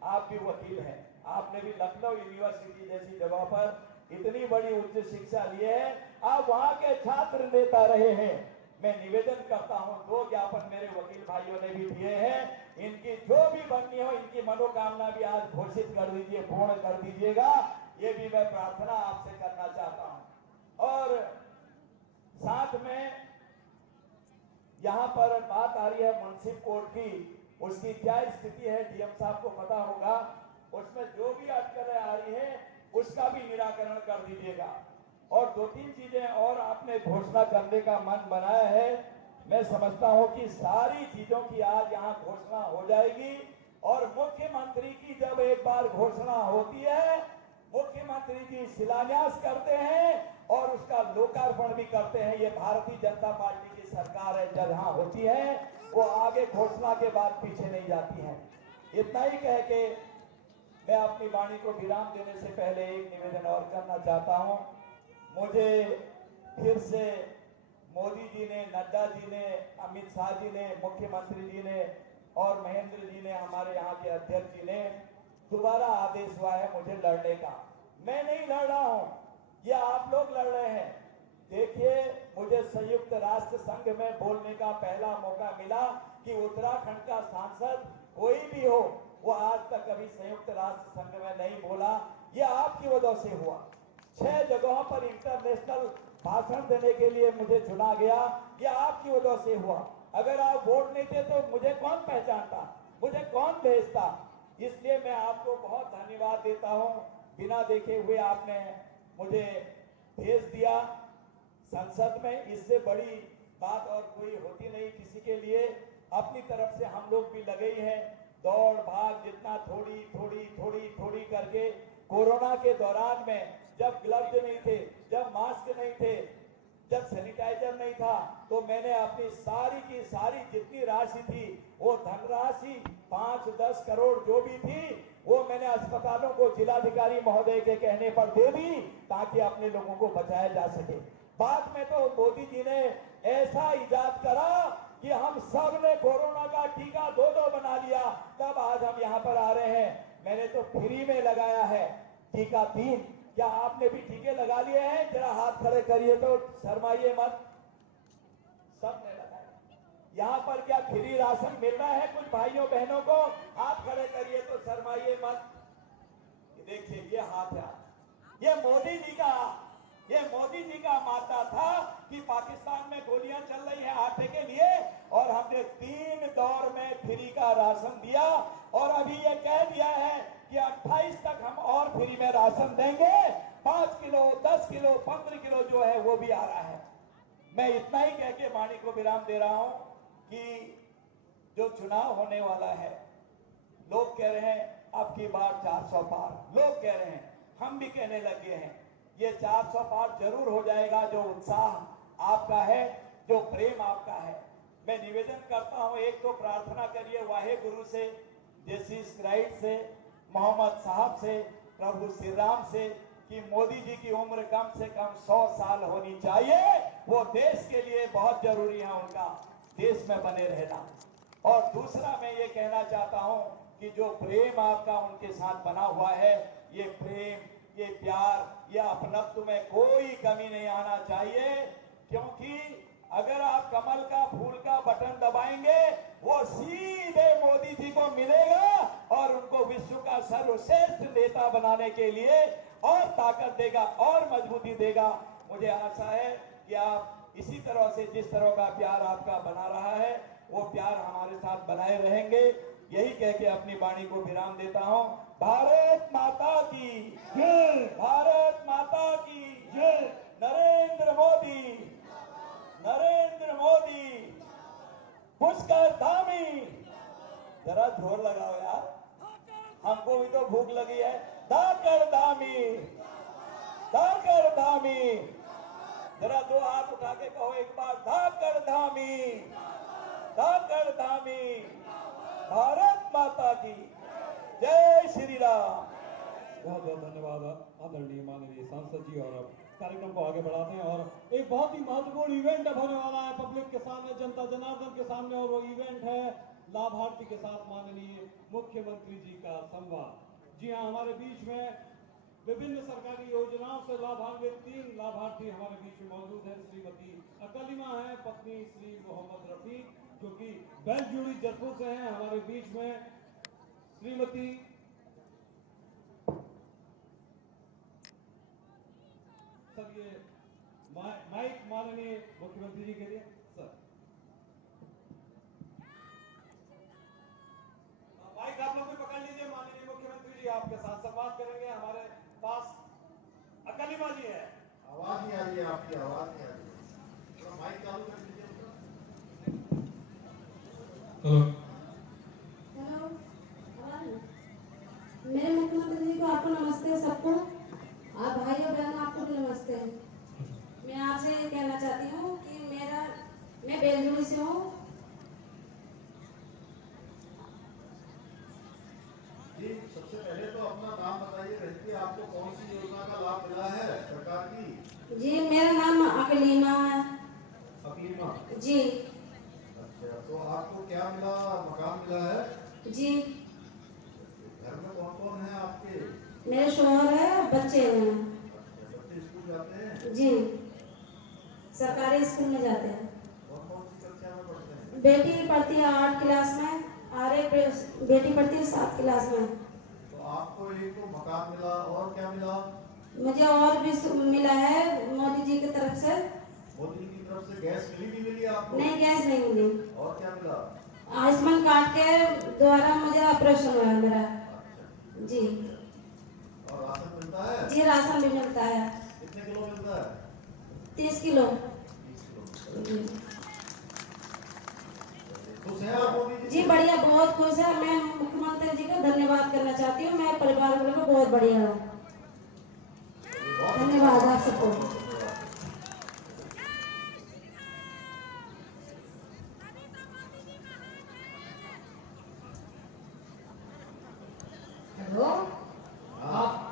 आप भी वकील हैं, आपने भी लखनऊ यूनिवर्सिटी जैसी जगह पर इतनी बड़ी उच्च शिक्षा ली है, आप वहां के छात्र नेता रहे हैं। मैं निवेदन करता हूं, 2 ज्ञापन मेरे वकील भाइयों ने भी दिए हैं, इनकी जो भी बननी हो, इनकी मनोकामना भी आज घोषित कर दीजिए, पूर्ण कर दीजिएगा, ये भी मैं प्रार्थना आपसे करना चाहता हूं। और साथ में यहां पर बात आ रही है मुंसिफ कोर्ट की, उसकी क्या स्थिति है डीएम साहब को पता होगा। उसमें जो भी अटकलें आ रही है उसका भी निराकरण कर दीजिएगा। और 2-3 चीजें और आपने घोषणा करने का मन बनाया है। मैं समझता हूं कि सारी चीजों की आज यहां घोषणा हो जाएगी और मुख्यमंत्री की जब एक बार घोषणा होती है, मुख्यमंत्री जी शिलान्यास करते हैं और उसका लोकार्पण भी करते हैं। ये भारतीय जनता पार्टी की सरकार है, जब यहां होती है वो आगे घोषणा के बाद पीछे नहीं जाती है। इतना ही कह के मैं अपनी वाणी को विराम देने से पहले एक निवेदन और करना चाहता हूं। मुझे फिर से मोदी जी ने, नड्डा जी ने, अमित शाह जी ने, मुख्यमंत्री जी ने और महेंद्र जी ने, हमारे यहाँ के अध्यक्ष जी ने दोबारा आदेश हुआ है मुझे लड़ने का। मैं नहीं लड़ रहा हूं, ये आप लोग लड़ रहे हैं। देखिए, मुझे संयुक्त राष्ट्र संघ में बोलने का पहला मौका मिला कि उत्तराखंड का सांसद कोई भी हो, वो आज तक कभी संयुक्त राष्ट्र संघ में नहीं बोला। ये आपकी वजह से हुआ। 6 जगहों पर इंटरनेशनल भाषण देने के लिए मुझे चुना गया, ये आपकी वजह से हुआ। अगर आप वोट नहीं थे तो मुझे कौन पहचानता, मुझे कौन भेजता। इसलिए मैं आपको बहुत धन्यवाद देता हूं, बिना देखे हुए आपने मुझे भेज दिया संसद में। इससे बड़ी बात और कोई होती नहीं किसी के लिए। अपनी तरफ से हम लोग भी लगे ही हैं, दौड़ भाग, जितना थोड़ी करके। कोरोना के दौरान में जब ग्लव्स नहीं थे, जब मास्क नहीं थे, जब सैनिटाइजर नहीं था, तो मैंने अपनी सारी की सारी जितनी राशि थी, वो धनराशि 5-10 करोड़ जो भी थी, वो मैंने अस्पतालों को जिलाधिकारी महोदय के कहने पर दे दी ताकि अपने लोगों को बचाया जा सके। बाद में तो मोदी जी ने ऐसा इजाद करा कि हम सब ने कोरोना का टीका 2-2 बना लिया, तब आज हम यहाँ पर आ रहे हैं। मैंने तो फ्री में लगाया है टीका 3। क्या आपने भी टीके लगा लिए हैं? जरा हाथ खड़े करिए तो शर्माइए मत। सबने लगाया। यहाँ पर क्या फ्री राशन मिल रहा है कुछ भाइयों बहनों को? हाथ खड़े करिए तो शर्माइए मत। देखिए ये हाथ है, ये मोदी जी का, ये मोदी जी का माता था कि पाकिस्तान में गोलियां चल रही है आटे के लिए, और हमने 3 दौर में फ्री का राशन दिया और अभी ये कह दिया है कि 28 तक हम और फ्री में राशन देंगे। 5 किलो, 10 किलो, 15 किलो जो है वो भी आ रहा है। मैं इतना ही कह के वाणी को विराम दे रहा हूं कि जो चुनाव होने वाला है, लोग कह रहे हैं अब की बार 400 पार, लोग कह रहे हैं, हम भी कहने लगे हैं ये 400 पार जरूर हो जाएगा। जो उत्साह आपका है, जो प्रेम आपका है, मैं निवेदन करता हूं, एक तो प्रार्थना करिए वाहे गुरु से, जीसस क्राइस्ट से, मोहम्मद साहब से, प्रभु श्री राम से कि मोदी जी की उम्र कम से कम 100 साल होनी चाहिए। वो देश के लिए बहुत जरूरी है उनका देश में बने रहना। और दूसरा मैं ये कहना चाहता हूं कि जो प्रेम आपका उनके साथ बना हुआ है, ये प्रेम, ये प्यार, ये अपनत्व में कोई कमी नहीं आना चाहिए। क्योंकि अगर आप कमल का फूल का बटन दबाएंगे, वो सीधे मोदी जी को मिलेगा और उनको विश्व का सर्वश्रेष्ठ नेता बनाने के लिए और ताकत देगा और मजबूती देगा। मुझे आशा है कि आप इसी तरह से, जिस तरह का प्यार आपका बना रहा है, वो प्यार हमारे साथ बनाए रहेंगे। यही कह के अपनी वाणी को विराम देता हूं। भारत माता की जय, भारत माता की जय। नरेंद्र मोदी, नरेंद्र मोदी, पुष्कर धामी। जरा जोर लगाओ यार, हमको भी तो भूख लगी है। धाकर धामी, धाकर धामी। जरा 2 हाथ उठा के कहो एक बार, धाकर धामी, धाकर धामी। भारत माता की जय श्री राम। बहुत बहुत धन्यवाद आदरणीय माननीय सांसद जी। और अब कार्यक्रम को आगे बढ़ाते हैं और एक बहुत ही महत्वपूर्ण इवेंट अब होने वाला है पब्लिक के सामने, जनता जनार्दन के सामने। और वो इवेंट है लाभार्थी के साथ माननीय मुख्यमंत्री जी का संवाद। जी हाँ, हमारे बीच में विभिन्न सरकारी योजनाओं से लाभान्वित 3 लाभार्थी हमारे बीच में मौजूद हैं। श्रीमती अकलिमा है, पत्नी श्री मोहम्मद रफीक, जो कि बेलजुड़ी जसपुर से हैं हमारे बीच में। श्रीमती सर, ये माइक माननीय मुख्यमंत्री जी के लिए सर, माइक आप लोग भी पकड़ लीजिए। माननीय मुख्यमंत्री जी आपके साथ संवाद करेंगे। हमारे पास अकलिमा जी है। आवाज नहीं आ रही है, आपकी आवाज नहीं आ रही है, थोड़ा माइक चालू कर लीजिए। हेलो, मेरे मुख्यमंत्री जी को आपको नमस्ते। सबको, आप भाई और बहन, आपको भी नमस्ते। मैं आपसे ये कहना चाहती हूँ कि मैं बेलजुड़ी से हूँ। जी, सबसे पहले तो अपना नाम बताइए, रहती आपको कौन सी योजना का लाभ मिला है सरकार की? जी, मेरा नाम अकलीमा है। अकलीमा जी। अच्छा, तो आपको क्या मिला? मकान मिला है? जी। घर में कौन कौन है आपके? मेरे शोहर है, बच्चे हैं। अच्छा, बच्चे स्कूल जाते हैं? जी, सरकारी स्कूल में जाते हैं। कौन कौन सी कक्षा में पढ़ते हैं? बेटी पढ़ती है 8 क्लास में और एक बेटी पढ़ती है 7 क्लास में। तो आपको एक तो मकान मिला, और क्या मिला? मुझे और भी मिला है मोदी जी की तरफ से। मोदी की तरफ से गैस मिली आपको? नहीं, गैस नहीं मिली। और क्या मिला? आयुष्मान कार्ड के द्वारा मुझे ऑपरेशन हुआ है मेरा। अच्छा। जी। और राशन मिलता है? जी, राशन भी मिलता है। कितने किलो मिलता है? 30 किलो। 30 किलो। जी। खुश हैं आप मोदी जी, बढ़िया, बहुत खुश है। मैं मुख्यमंत्री जी का धन्यवाद करना चाहती हूँ। मैं परिवार वालों को बहुत बढ़िया हूँ। धन्यवाद आप सबको। हेलो,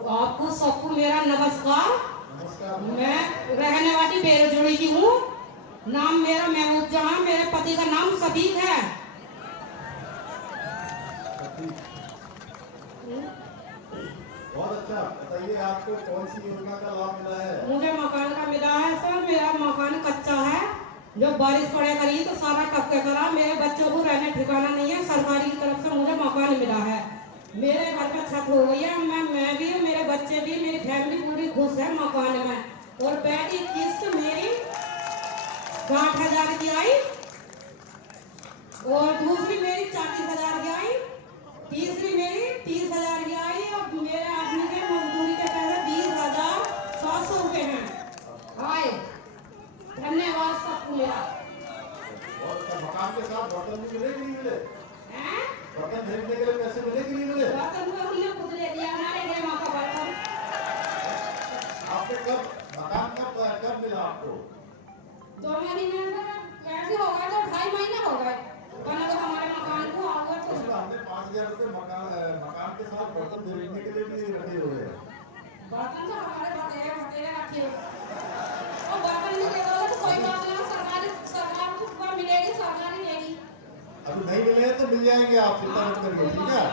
आपको सबको मेरा नमस्कार। नमस्कार। मैं रहने वाली बेलजुड़ी की हूँ। नाम मेरा महमूद जहां, मेरे पति का नाम सदीक है। बहुत अच्छा, बताइए आपको कौन सी योजना का लाभ मिला है? मुझे मकान का मिला है सर। मेरा मकान कच्चा है, जब बारिश पड़े करी तो सारा टपके करा। मेरे बच्चों को रहने ठिकाना नहीं है, सरकारी की तरफ से मुझे मकान मिला है। मेरे घर में छत हो गई है। मैं भी, मेरे बच्चे भी, मेरी फैमिली पूरी खुश है मकान में। और पहली किस्त मेरी 60,000 की आई और दूसरी मेरी 40,000 की आई, तीसरी मेरी 30,000 की आई। और मेरे आदमी के मजदूरी के पैसे 20,700 रुपए हैं आए। धन्यवाद सबको मेरा। और अच्छा, मकान के साथ बर्तन भी मिले कि नहीं मिले? हैं? बर्तन खरीदने के लिए पैसे मिले कि नहीं मिले? बर्तन को हमने खुद ले लिया, हमारे लिए वहाँ का बर्तन। आपने कब चेयर पे मकान के साथ बर्तन खरीदने के लिए भी रखे हुए हैं। बर्तन तो हमारे बतेरे रखे, और बर्तन नहीं दे दोगे तो कोई बात नहीं, सरकार को ऊपर मिलेगी, सरकार ही देगी। अभी नहीं मिले हैं तो मिल जाएंगे, आप चिंता मत करिए, ठीक है।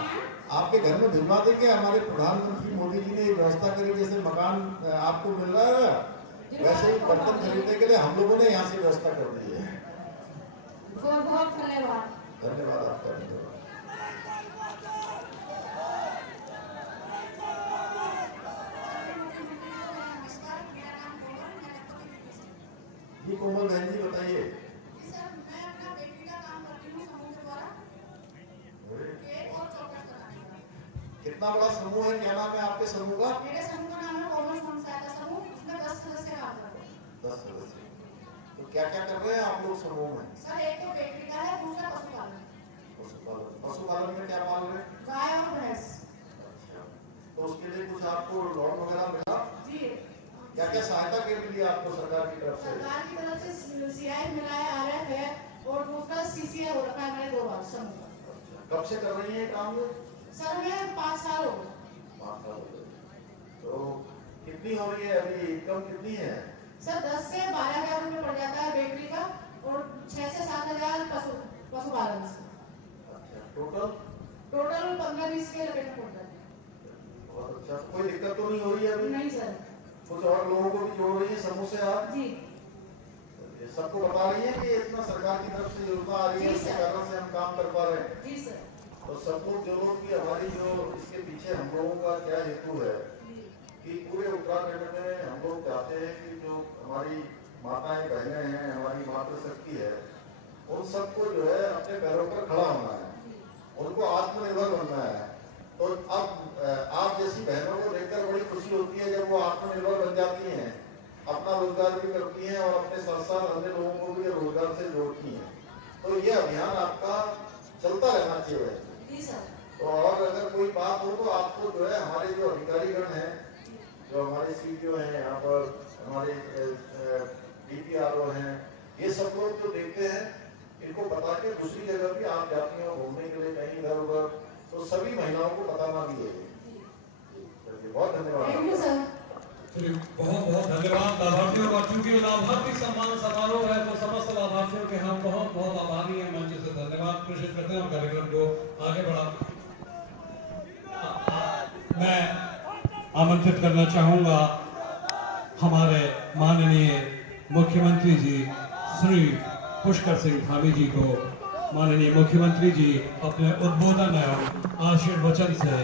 आपके घर में भिजवा देंगे। हमारे प्रधानमंत्री मोदी जी ने ये व्यवस्था करी, जैसे मकान आपको मिल रहा है वैसे ही बर्तन खरीदने के लिए हम लोगों ने यहाँ से व्यवस्था कर दी है। बहुत बहुत धन्यवाद। धन्यवाद आपका। जी कोमल बहन जी बताइए। सर मैं अपना बेकरी का काम करती हूँ समूह के द्वारा, केक और चॉकलेट बनाने का। कितना बड़ा समूह है, क्या नाम है आपके समूह का? मेरे समूह का नाम है कॉमर्स स्वयं सहायता समूह, इसमें 10 सदस्य काम कर रहे हैं। 10 सदस्य। तो क्या क्या कर रहे हैं आप लोग समूह में? सर एक तो बेकरी का है, दूसरा पशुपालन। पशुपालन में क्या पाल रहे हैं? गाय और भैंस। अच्छा, तो उसके लिए कुछ आपको लोन वगैरह मिला? जी। क्या क्या सहायता के लिए आपको सरकार की तरफ से? सरकार की तरफ से CI मिला है, RF है, और दूसरा CCI हो रखा है मैंने 2 बार समूह का। कब से कर रही है ये काम? सर मैं 5 साल हो गए। 5 साल हो गए। तो कितनी हो रही है अभी, इनकम कितनी है? सर 10 से 12,000 रुपये पड़ जाता है बेकरी का, और 6 से 7,000 पशुपालन से। अच्छा, टोटल 15-20 के लपेट में पड़ता है। बहुत अच्छा। कोई दिक्कत तो नहीं हो रही है अभी? नहीं सर। कुछ और लोगों को भी जोड़ रही है समूह से आप? जी। सबको बता रही है कि इतना सरकार की तरफ से योजना आ रही है, इसके कारण से हम काम कर पा रहे हैं। जी सर। तो सब लोग जो लोग की हमारी जो इसके पीछे हम लोगों का क्या हेतु है कि पूरे उत्तराखंड में हम लोग चाहते हैं कि जो हमारी माताएं बहनें हैं, हमारी मातृशक्ति है, उन सबको जो है अपने पैरों पर खड़ा होना है, उनको आत्मनिर्भर बनना है। तो अब आप जैसी बहनों को देखकर बड़ी खुशी होती है जब वो आत्मनिर्भर बन जाती हैं, अपना रोजगार भी करती हैं और अपने साथ साथ अन्य लोगों को भी रोजगार से जोड़ती हैं। तो ये अभियान आपका चलता रहना चाहिए। जी सर। तो और अगर कोई बात हो तो आपको जो है हमारे जो अधिकारीगण हैं, जो हमारे CPO हैं, यहाँ पर हमारे DPRO हैं, ये सब लोग जो देखते हैं इनको बता के दूसरी जगह भी आप जाती हैं घूमने के लिए कहीं इधर उधर, तो सभी महिलाओं को बताना भी है। बहुत धन्यवाद। Thank you sir. बहुत बहुत धन्यवाद लाभार्थियों का। चूंकि लाभार्थी सम्मान समारोह है तो समस्त लाभार्थियों के हम बहुत बहुत आभारी हैं, मंच से धन्यवाद प्रेषित करते हैं और कार्यक्रम को आगे बढ़ा। मैं आमंत्रित करना चाहूंगा हमारे माननीय मुख्यमंत्री जी श्री पुष्कर सिंह धामी जी को। माननीय मुख्यमंत्री जी अपने उद्बोधन एवं आशीर्वचन से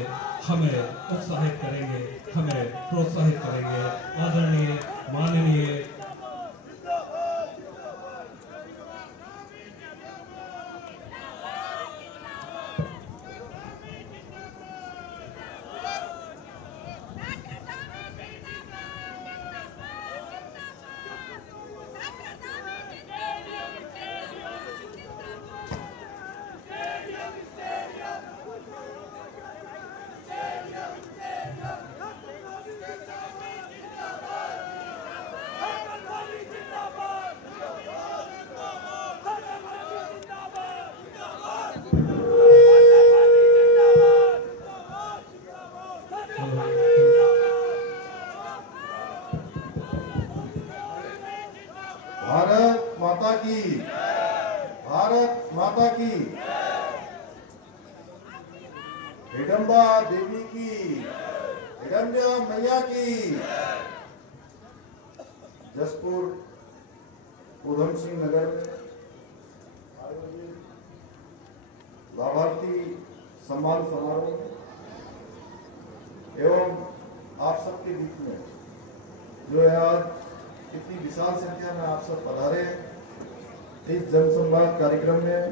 हमें उत्साहित करेंगे, हमें प्रोत्साहित करेंगे। आदरणीय माननीय भारत माता की, भारत माता की, हिडम्बा देवी की, हिरण्य मैया की। जसपुर उधम सिंह नगर में आयोजित लाभार्थी सम्मान समारोह एवं आप सबके बीच में जो है आज इतनी विशाल संख्या में आप सब पधारे हैं इस जनसंवाद कार्यक्रम में।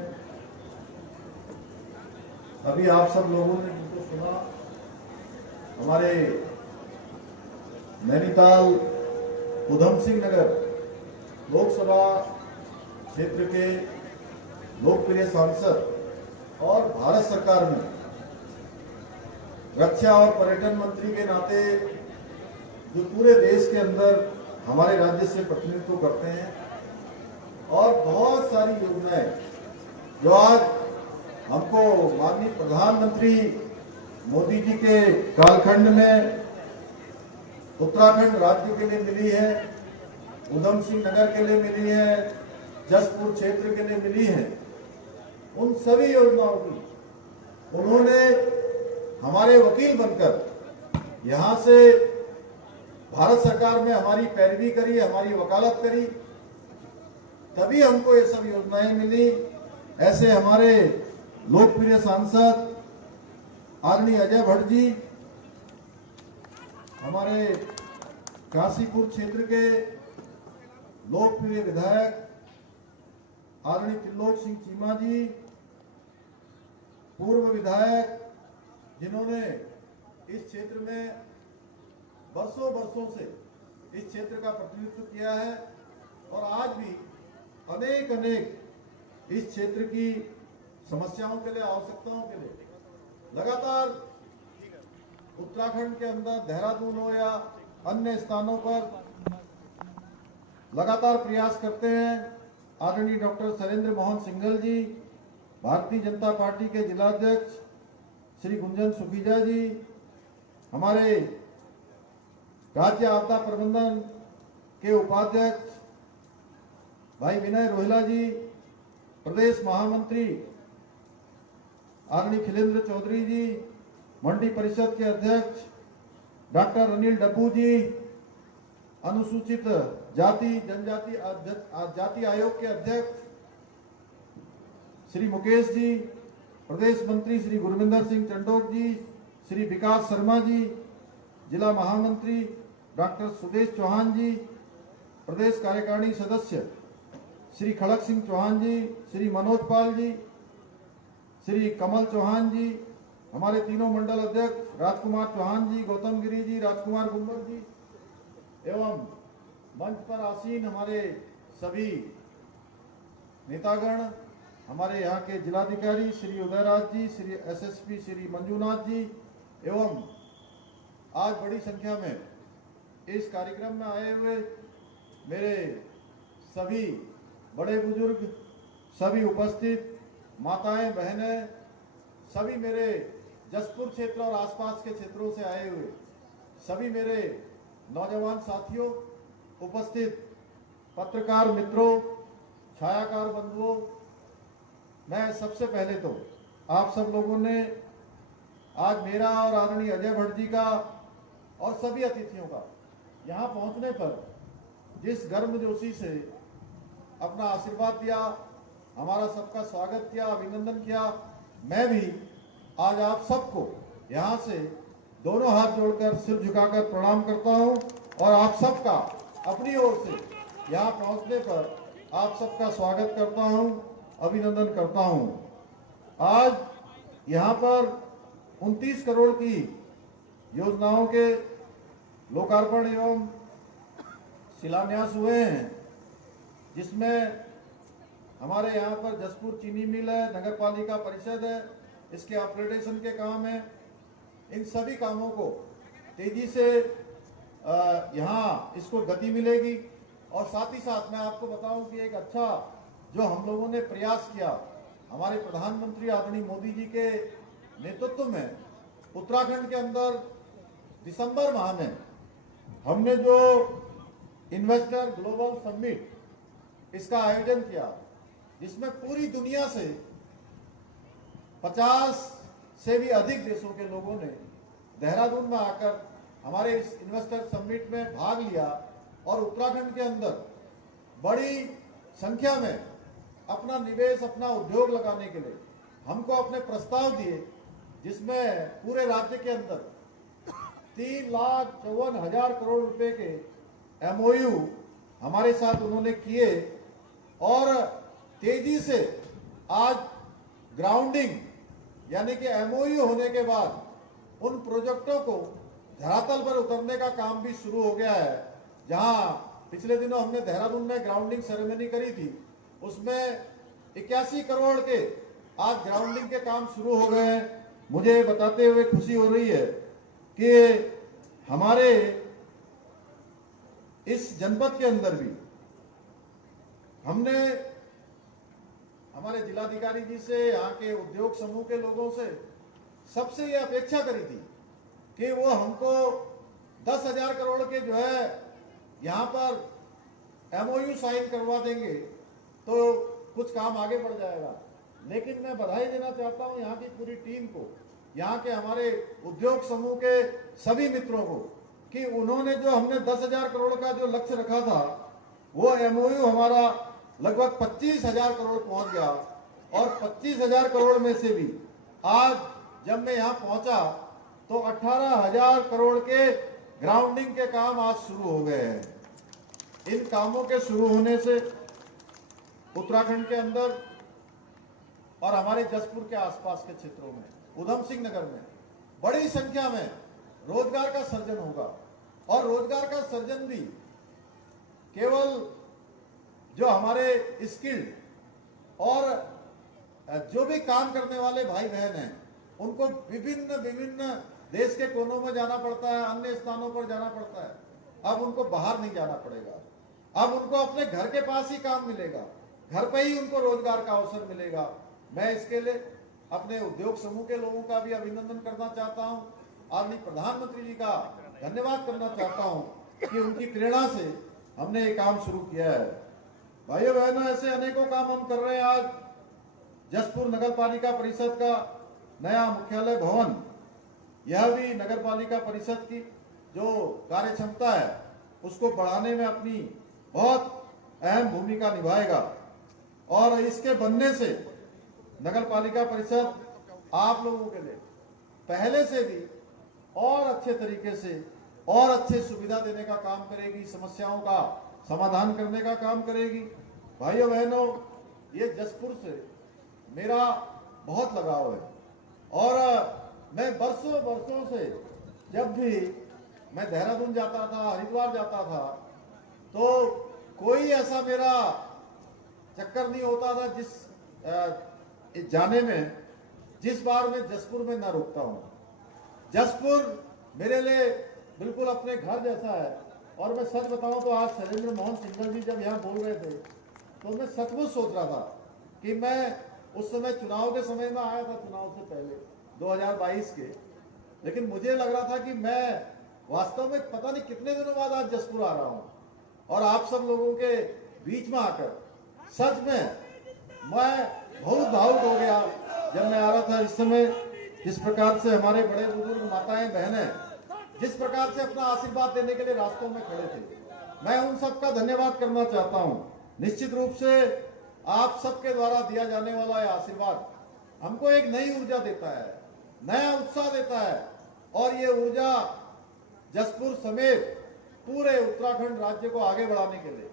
अभी आप सब लोगों ने जिनको सुना, हमारे नैनीताल उधम सिंह नगर लोकसभा क्षेत्र के लोकप्रिय सांसद और भारत सरकार में रक्षा और पर्यटन मंत्री के नाते जो पूरे देश के अंदर हमारे राज्य से प्रतिनिधित्व करते हैं और बहुत सारी योजनाएं जो आज हमको माननीय प्रधानमंत्री मोदी जी के कालखंड में उत्तराखंड राज्य के लिए मिली है, उधम सिंह नगर के लिए मिली है, जसपुर क्षेत्र के लिए मिली है। उन सभी योजनाओं की उन्होंने हमारे वकील बनकर यहां से भारत सरकार में हमारी पैरवी करी, हमारी वकालत करी, तभी हमको ये सब योजनाएं मिली। ऐसे हमारे लोकप्रिय सांसद आदरणीय अजय भट्ट जी, हमारे काशीपुर क्षेत्र के लोकप्रिय विधायक आदरणीय त्रिलोक सिंह चीमा जी, पूर्व विधायक जिन्होंने इस क्षेत्र में वर्षों से इस क्षेत्र का प्रतिनिधित्व किया है और आज भी अनेक इस क्षेत्र की समस्याओं के लिए, आवश्यकताओं के लिए लगातार उत्तराखंड के अंदर देहरादून हो या अन्य स्थानों पर लगातार प्रयास करते हैं। आदरणीय डॉक्टर शैलेंद्र मोहन सिंघल जी, भारतीय जनता पार्टी के जिलाध्यक्ष श्री गुंजन सुखीजा जी, हमारे राज्य आपदा प्रबंधन के उपाध्यक्ष भाई विनय रोहिला जी, प्रदेश महामंत्री आदरणीय खिलेंद्र चौधरी जी, मंडी परिषद के अध्यक्ष डॉक्टर अनिल डब्बू जी, अनुसूचित जाति जनजाति जाति आयोग के अध्यक्ष श्री मुकेश जी, प्रदेश मंत्री श्री गुरविंदर सिंह चंडोक जी, श्री विकास शर्मा जी, जिला महामंत्री डॉक्टर सुदेश चौहान जी, प्रदेश कार्यकारिणी सदस्य श्री खड़क सिंह चौहान जी, श्री मनोज पाल जी, श्री कमल चौहान जी, हमारे तीनों मंडल अध्यक्ष राजकुमार चौहान जी, गौतम गिरी जी, राजकुमार गुम्बर जी, एवं मंच पर आसीन हमारे सभी नेतागण, हमारे यहाँ के जिलाधिकारी श्री उदयराज जी, श्री एसएसपी श्री मंजूनाथ जी, एवं आज बड़ी संख्या में इस कार्यक्रम में आए हुए मेरे सभी बड़े बुजुर्ग, सभी उपस्थित माताएं बहनें, सभी मेरे जसपुर क्षेत्र और आसपास के क्षेत्रों से आए हुए सभी मेरे नौजवान साथियों, उपस्थित पत्रकार मित्रों, छायाकार बंधुओं, मैं सबसे पहले तो आप सब लोगों ने आज मेरा और आदरणीय अजय भट्ट जी का और सभी अतिथियों का यहाँ पहुँचने पर जिस गर्मजोशी से अपना आशीर्वाद दिया, हमारा सबका स्वागत किया, अभिनंदन किया, मैं भी आज आप सबको यहाँ से दोनों हाथ जोड़कर सिर झुकाकर प्रणाम करता हूँ और आप सबका अपनी ओर से यहाँ पहुँचने पर आप सबका स्वागत करता हूँ, अभिनंदन करता हूँ। आज यहाँ पर 29 करोड़ की योजनाओं के लोकार्पण एवं शिलान्यास हुए हैं, जिसमें हमारे यहाँ पर जसपुर चीनी मिल है, नगर पालिका परिषद है, इसके अपग्रेडेशन के काम है। इन सभी कामों को तेजी से यहाँ इसको गति मिलेगी और साथ ही साथ मैं आपको बताऊं कि एक अच्छा जो हम लोगों ने प्रयास किया, हमारे प्रधानमंत्री आदरणीय मोदी जी के नेतृत्व में उत्तराखंड के अंदर दिसंबर माह में हमने जो इन्वेस्टर ग्लोबल समिट इसका आयोजन किया, जिसमें पूरी दुनिया से 50 से भी अधिक देशों के लोगों ने देहरादून में आकर हमारे इस इन्वेस्टर समिट में भाग लिया और उत्तराखंड के अंदर बड़ी संख्या में अपना निवेश, अपना उद्योग लगाने के लिए हमको अपने प्रस्ताव दिए, जिसमें पूरे राज्य के अंदर 3,54,000 करोड़ रुपए के MOU हमारे साथ उन्होंने किए और तेजी से आज ग्राउंडिंग यानी कि MOU होने के बाद उन प्रोजेक्टों को धरातल पर उतरने का काम भी शुरू हो गया है। जहां पिछले दिनों हमने देहरादून में ग्राउंडिंग सेरेमनी करी थी, उसमें 81 करोड़ के आज ग्राउंडिंग के काम शुरू हो गए हैं। मुझे बताते हुए खुशी हो रही है कि हमारे इस जनपद के अंदर भी हमने हमारे जिलाधिकारी जी से, यहाँ के उद्योग समूह के लोगों से, सबसे ये अपेक्षा करी थी कि वो हमको 10,000 करोड़ के जो है यहाँ पर MOU साइन करवा देंगे तो कुछ काम आगे बढ़ जाएगा। लेकिन मैं बधाई देना चाहता हूँ यहाँ की पूरी टीम को, यहाँ के हमारे उद्योग समूह के सभी मित्रों को, कि उन्होंने जो हमने 10,000 करोड़ का जो लक्ष्य रखा था वो MOU हमारा लगभग 25,000 करोड़ पहुंच गया। और 25,000 करोड़ में से भी आज जब मैं यहाँ पहुंचा तो 18,000 करोड़ के ग्राउंडिंग के काम आज शुरू हो गए हैं। इन कामों के शुरू होने से उत्तराखंड के अंदर और हमारे जसपुर के आसपास के क्षेत्रों में, उधम सिंह नगर में बड़ी संख्या में रोजगार का सर्जन होगा। और रोजगार का सर्जन भी केवल जो हमारे स्किल्ड और जो भी काम करने वाले भाई बहन हैं उनको विभिन्न देश के कोनों में जाना पड़ता है, अन्य स्थानों पर जाना पड़ता है। अब उनको बाहर नहीं जाना पड़ेगा, अब उनको अपने घर के पास ही काम मिलेगा, घर पे ही उनको रोजगार का अवसर मिलेगा। मैं इसके लिए अपने उद्योग समूह के लोगों का भी अभिनंदन करना चाहता हूं, आदरणीय प्रधानमंत्री जी का धन्यवाद करना चाहता हूं कि उनकी प्रेरणा से हमने ये काम शुरू किया है। भाइयों बहनों, ऐसे अनेकों काम हम कर रहे हैं। आज जसपुर नगर पालिका परिषद का नया मुख्यालय भवन, यह भी नगर पालिका परिषद की जो कार्य क्षमता है उसको बढ़ाने में अपनी बहुत अहम भूमिका निभाएगा। और इसके बनने से नगर पालिका परिषद आप लोगों के लिए पहले से भी और अच्छे तरीके से और अच्छे सुविधा देने का काम करेगी, समस्याओं का समाधान करने का काम करेगी। भाइयों बहनों, ये जसपुर से मेरा बहुत लगाव है और मैं वर्षों से जब भी मैं देहरादून जाता था, हरिद्वार जाता था, तो कोई ऐसा मेरा चक्कर नहीं होता था जाने में जिस बार मैं जसपुर में न रुकता हूँ। जसपुर मेरे लिए बिल्कुल अपने घर जैसा है। और मैं सच बताऊं तो आज शैलेंद्र मोहन सिंघल जी जब यहाँ बोल रहे थे तो मैं सचमुच सोच रहा था कि मैं उस समय चुनाव के समय में आया था, चुनाव से पहले 2022 के, लेकिन मुझे लग रहा था कि मैं वास्तव में पता नहीं कितने दिनों बाद आज जसपुर आ रहा हूँ और आप सब लोगों के बीच में आकर सच में मैं बहुत भावुक हो गया जब मैं आ रहा था। इस समय जिस प्रकार से हमारे बड़े बुजुर्ग माताएं बहनें जिस प्रकार से अपना आशीर्वाद देने के लिए रास्तों में खड़े थे, मैं उन सबका धन्यवाद करना चाहता हूं। निश्चित रूप से आप सबके द्वारा दिया जाने वाला यह आशीर्वाद हमको एक नई ऊर्जा देता है, नया उत्साह देता है और ये ऊर्जा जसपुर समेत पूरे उत्तराखंड राज्य को आगे बढ़ाने के लिए,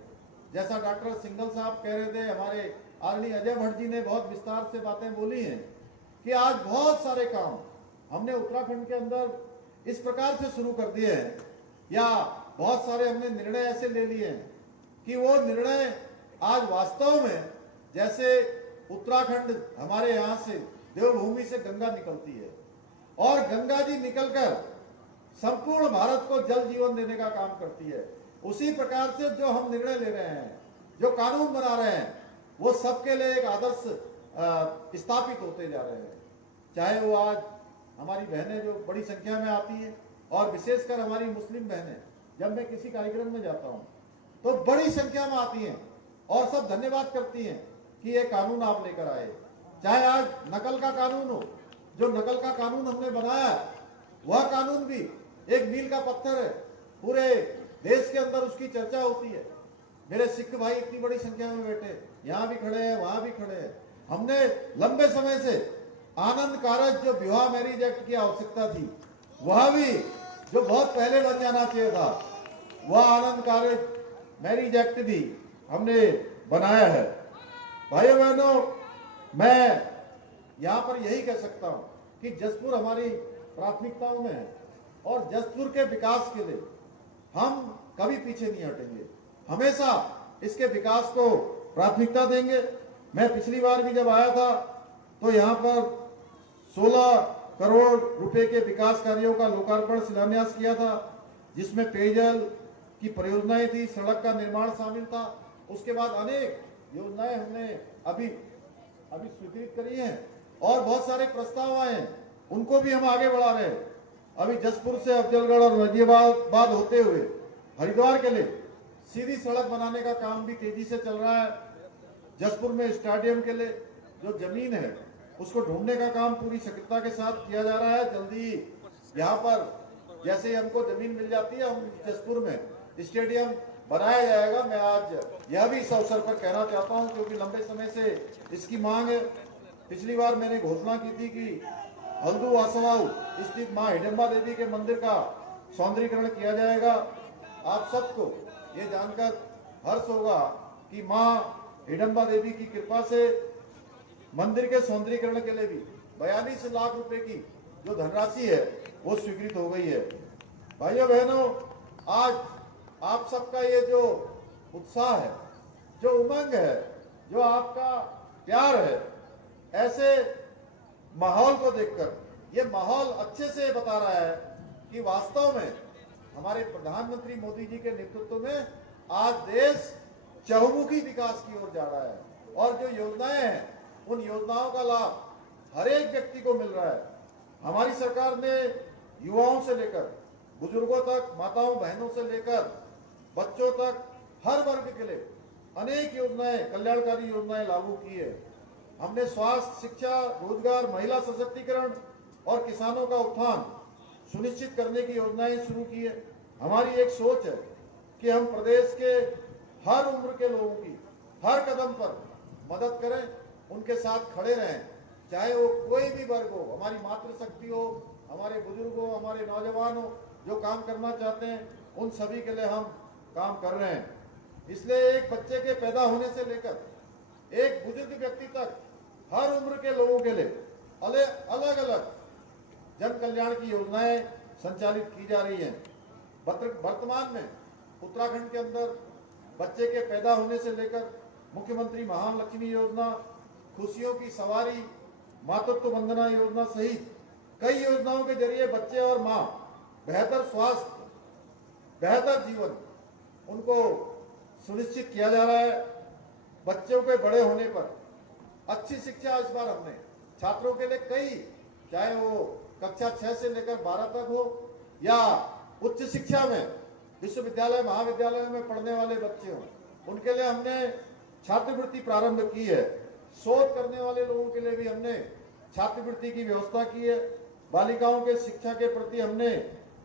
जैसा डॉक्टर सिंघल साहब कह रहे थे, हमारे आदरणीय अजय भट्ट जी ने बहुत विस्तार से बातें बोली हैं कि आज बहुत सारे काम हमने उत्तराखंड के अंदर इस प्रकार से शुरू कर दिए हैं या बहुत सारे हमने निर्णय ऐसे ले लिए हैं कि वो निर्णय आज वास्तव में, जैसे उत्तराखंड हमारे यहाँ से देवभूमि से गंगा निकलती है और गंगा जी निकलकर संपूर्ण भारत को जल जीवन देने का काम करती है, उसी प्रकार से जो हम निर्णय ले रहे हैं, जो कानून बना रहे हैं, वो सबके लिए एक आदर्श स्थापित होते जा रहे हैं। चाहे वो आज हमारी बहनें जो बड़ी संख्या में आती हैं और विशेषकर हमारी मुस्लिम बहनें, जब मैं किसी कार्यक्रम में जाता हूं तो बड़ी संख्या में आती हैं और सब धन्यवाद करती हैं कि ये कानून आप लेकर आए। चाहे आज नकल का कानून हो, जो नकल का कानून हमने बनाया वह कानून भी एक मील का पत्थर है, पूरे देश के अंदर उसकी चर्चा होती है। मेरे सिख भाई इतनी बड़ी संख्या में बैठे, यहाँ भी खड़े हैं, वहां भी खड़े हैं। हमने लंबे समय से आनंद कारज जो विवाह मैरिज एक्ट की आवश्यकता थी, वह भी जो बहुत पहले बन जाना चाहिए था, वह आनंद कारज मैरिज एक्ट भी हमने बनाया है। भाइयों बहनों, मैं यहाँ पर यही कह सकता हूँ कि जसपुर हमारी प्राथमिकताओं में है और जसपुर के विकास के लिए हम कभी पीछे नहीं हटेंगे, हमेशा इसके विकास को प्राथमिकता देंगे। मैं पिछली बार भी जब आया था तो यहाँ पर 16 करोड़ रुपए के विकास कार्यों का लोकार्पण शिलान्यास किया था, जिसमें पेयजल की परियोजनाएं थी, सड़क का निर्माण शामिल था। उसके बाद अनेक योजनाएं हमने अभी अभी स्वीकृत करी हैं और बहुत सारे प्रस्ताव आए हैं, उनको भी हम आगे बढ़ा रहे हैं। अभी जसपुर से अफजलगढ़ और गाजियाबाद होते हुए हरिद्वार के लिए सीधी सड़क बनाने का काम भी तेजी से चल रहा है। जसपुर में स्टेडियम के लिए जो जमीन है उसको ढूंढने का काम पूरी सक्रियता के साथ किया जा रहा है। जल्दी ही यहाँ पर जैसे ही हमको जमीन मिल जाती है, हम जसपुर में स्टेडियम बनाया जाएगा। मैं आज यह भी इस अवसर पर कहना चाहता हूँ क्योंकि लंबे समय से इसकी मांग है। पिछली बार मैंने घोषणा की थी कि हल्दू वासवाऊ स्थित मां हिडम्बा देवी के मंदिर का सौंदर्यीकरण किया जाएगा। आप सबको ये जानकर हर्ष होगा कि मां हिडम्बा देवी की कृपा से मंदिर के सौंदर्यीकरण के लिए भी 42 लाख रुपए की जो धनराशि है वो स्वीकृत हो गई है। भाइयों बहनों, आज आप सबका ये जो उत्साह है, जो उमंग है, जो आपका प्यार है, ऐसे माहौल को देखकर ये माहौल अच्छे से बता रहा है कि वास्तव में हमारे प्रधानमंत्री मोदी जी के नेतृत्व में आज देश चहुमुखी विकास की ओर जा रहा है और जो योजनाएं हैं उन योजनाओं का लाभ हर एक व्यक्ति को मिल रहा है। हमारी सरकार ने युवाओं से लेकर बुजुर्गों तक, माताओं बहनों से लेकर बच्चों तक हर वर्ग के लिए अनेक योजनाएं, कल्याणकारी योजनाएं लागू की है। हमने स्वास्थ्य, शिक्षा, रोजगार, महिला सशक्तिकरण और किसानों का उत्थान सुनिश्चित करने की योजनाएं शुरू की है। हमारी एक सोच है कि हम प्रदेश के हर उम्र के लोगों की हर कदम पर मदद करें, उनके साथ खड़े रहें, चाहे वो कोई भी वर्ग हो, हमारी मातृशक्ति हो, हमारे बुजुर्ग हो, हमारे नौजवान हो, जो काम करना चाहते हैं उन सभी के लिए हम काम कर रहे हैं। इसलिए एक बच्चे के पैदा होने से लेकर एक बुजुर्ग व्यक्ति तक हर उम्र के लोगों के लिए अलग अलग जन कल्याण की योजनाएं संचालित की जा रही हैं। वर्तमान में उत्तराखंड के अंदर बच्चे के पैदा होने से लेकर मुख्यमंत्री महालक्ष्मी योजना, खुशियों की सवारी, मातृत्व वंदना योजना सहित कई योजनाओं के जरिए बच्चे और मां बेहतर स्वास्थ्य, बेहतर जीवन उनको सुनिश्चित किया जा रहा है। बच्चों के बड़े होने पर अच्छी शिक्षा इस बार हमने छात्रों के लिए कई, चाहे वो कक्षा 6 से लेकर 12 तक हो या उच्च शिक्षा में विश्वविद्यालय महाविद्यालय में पढ़ने वाले बच्चे हों, उनके लिए हमने छात्रवृत्ति प्रारंभ की है। शोध करने वाले लोगों के लिए भी हमने छात्रवृत्ति की व्यवस्था की है। बालिकाओं के शिक्षा के प्रति हमने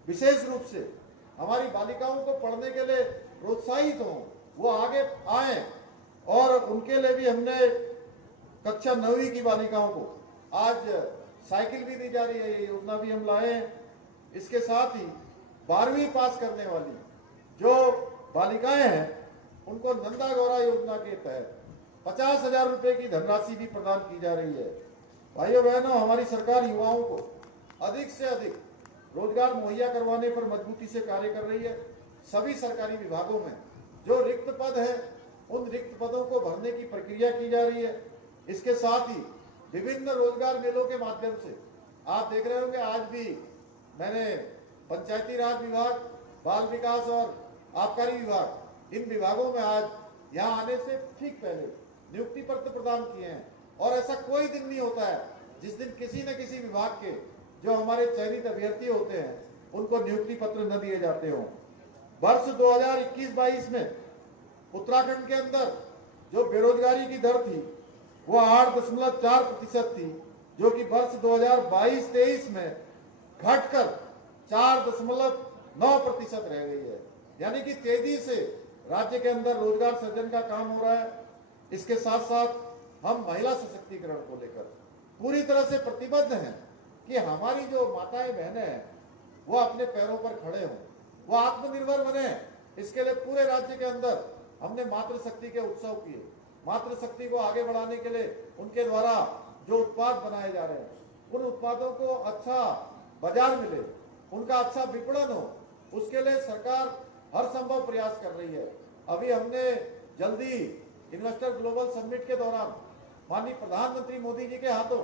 विशेष रूप से हमारी बालिकाओं को पढ़ने के लिए प्रोत्साहित हों, वो आगे आए, और उनके लिए भी हमने कक्षा 9वीं की बालिकाओं को आज साइकिल भी दी जा रही है, ये योजना भी हम लाए हैं। इसके साथ ही 12वीं पास करने वाली जो बालिकाएं हैं उनको नंदा गौरा योजना के तहत 50,000 रुपए की धनराशि भी प्रदान की जा रही है। भाइयों बहनों, हमारी सरकार युवाओं को अधिक से अधिक रोजगार मुहैया करवाने पर मजबूती से कार्य कर रही है। सभी सरकारी विभागों में जो रिक्त पद है उन रिक्त पदों को भरने की प्रक्रिया की जा रही है। इसके साथ ही विभिन्न रोजगार मेलों के माध्यम से आप देख रहे होंगे, आज भी मैंने पंचायती राज विभाग, बाल विकास और आबकारी विभाग, इन विभागों में आज यहाँ आने से ठीक पहले नियुक्ति पत्र प्रदान किए हैं। और ऐसा कोई दिन नहीं होता है जिस दिन किसी न किसी विभाग के जो हमारे चयनित अभ्यर्थी होते हैं उनको नियुक्ति पत्र न दिए जाते हों। वर्ष 2021-22 में उत्तराखंड के अंदर जो बेरोजगारी की दर थी वो 8.4% थी, जो कि वर्ष 2022-23 में घटकर 4.9% रह गई है। यानी कि तेजी से राज्य के अंदर रोजगार सृजन का काम हो रहा है। इसके साथ साथ हम महिला सशक्तिकरण को लेकर पूरी तरह से प्रतिबद्ध हैं कि हमारी जो माताएं बहनें हैं वो अपने पैरों पर खड़े हों, वो आत्मनिर्भर बने। इसके लिए पूरे राज्य के अंदर हमने मातृशक्ति के उत्सव किए। मातृशक्ति को आगे बढ़ाने के लिए उनके द्वारा जो उत्पाद बनाए जा रहे हैं उन उत्पादों को अच्छा बाजार मिले, उनका अच्छा विपणन हो, उसके लिए सरकार हर संभव प्रयास कर रही है। अभी हमने जल्दी इन्वेस्टर ग्लोबल समिट के दौरान माननीय प्रधानमंत्री मोदी जी के हाथों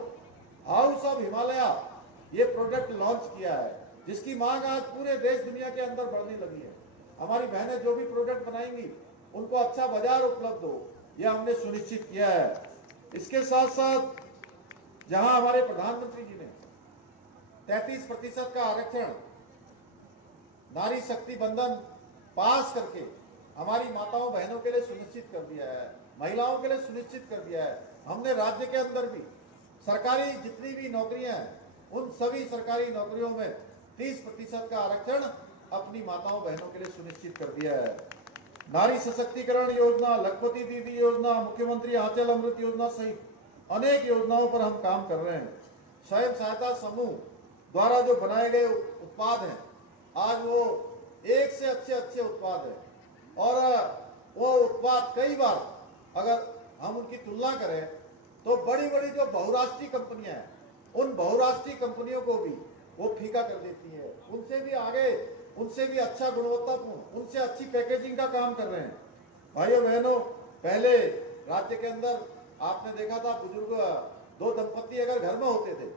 हाउस ऑफ हिमालय ये प्रोडक्ट लॉन्च किया है, जिसकी मांग आज पूरे देश दुनिया के अंदर बढ़ने लगी है। हमारी बहनें जो भी प्रोडक्ट बनाएंगी उनको अच्छा बाजार उपलब्ध हो, यह हमने सुनिश्चित किया है। इसके साथ साथ जहां हमारे प्रधानमंत्री जी ने 33% का आरक्षण नारी शक्ति बंधन पास करके हमारी माताओं बहनों के लिए सुनिश्चित कर दिया है, महिलाओं के लिए सुनिश्चित कर दिया है। हमने राज्य के अंदर भी सरकारी जितनी भी नौकरियां हैं उन सभी सरकारी नौकरियों में 30% का आरक्षण अपनी माताओं बहनों के लिए सुनिश्चित कर दिया है। नारी सशक्तिकरण योजना, लखपति दीदी योजना, मुख्यमंत्री आंचल अमृत योजना सहित अनेक योजनाओं पर हम काम कर रहे हैं। स्वयं सहायता समूह द्वारा जो बनाए गए उत्पाद हैं आज वो एक से अच्छे उत्पाद हैं और वो उत्पाद कई बार अगर हम उनकी तुलना करें तो बड़ी बड़ी जो बहुराष्ट्रीय कंपनियां हैं उन बहुराष्ट्रीय कंपनियों को भी वो फीका कर देती है। उनसे भी आगे, उनसे भी अच्छा गुणवत्तापूर्ण, उनसे अच्छी पैकेजिंग का काम कर रहे हैं। भाइयों बहनों, पहले राज्य के अंदर आपने देखा था बुजुर्ग दो दंपति अगर घर में होते थे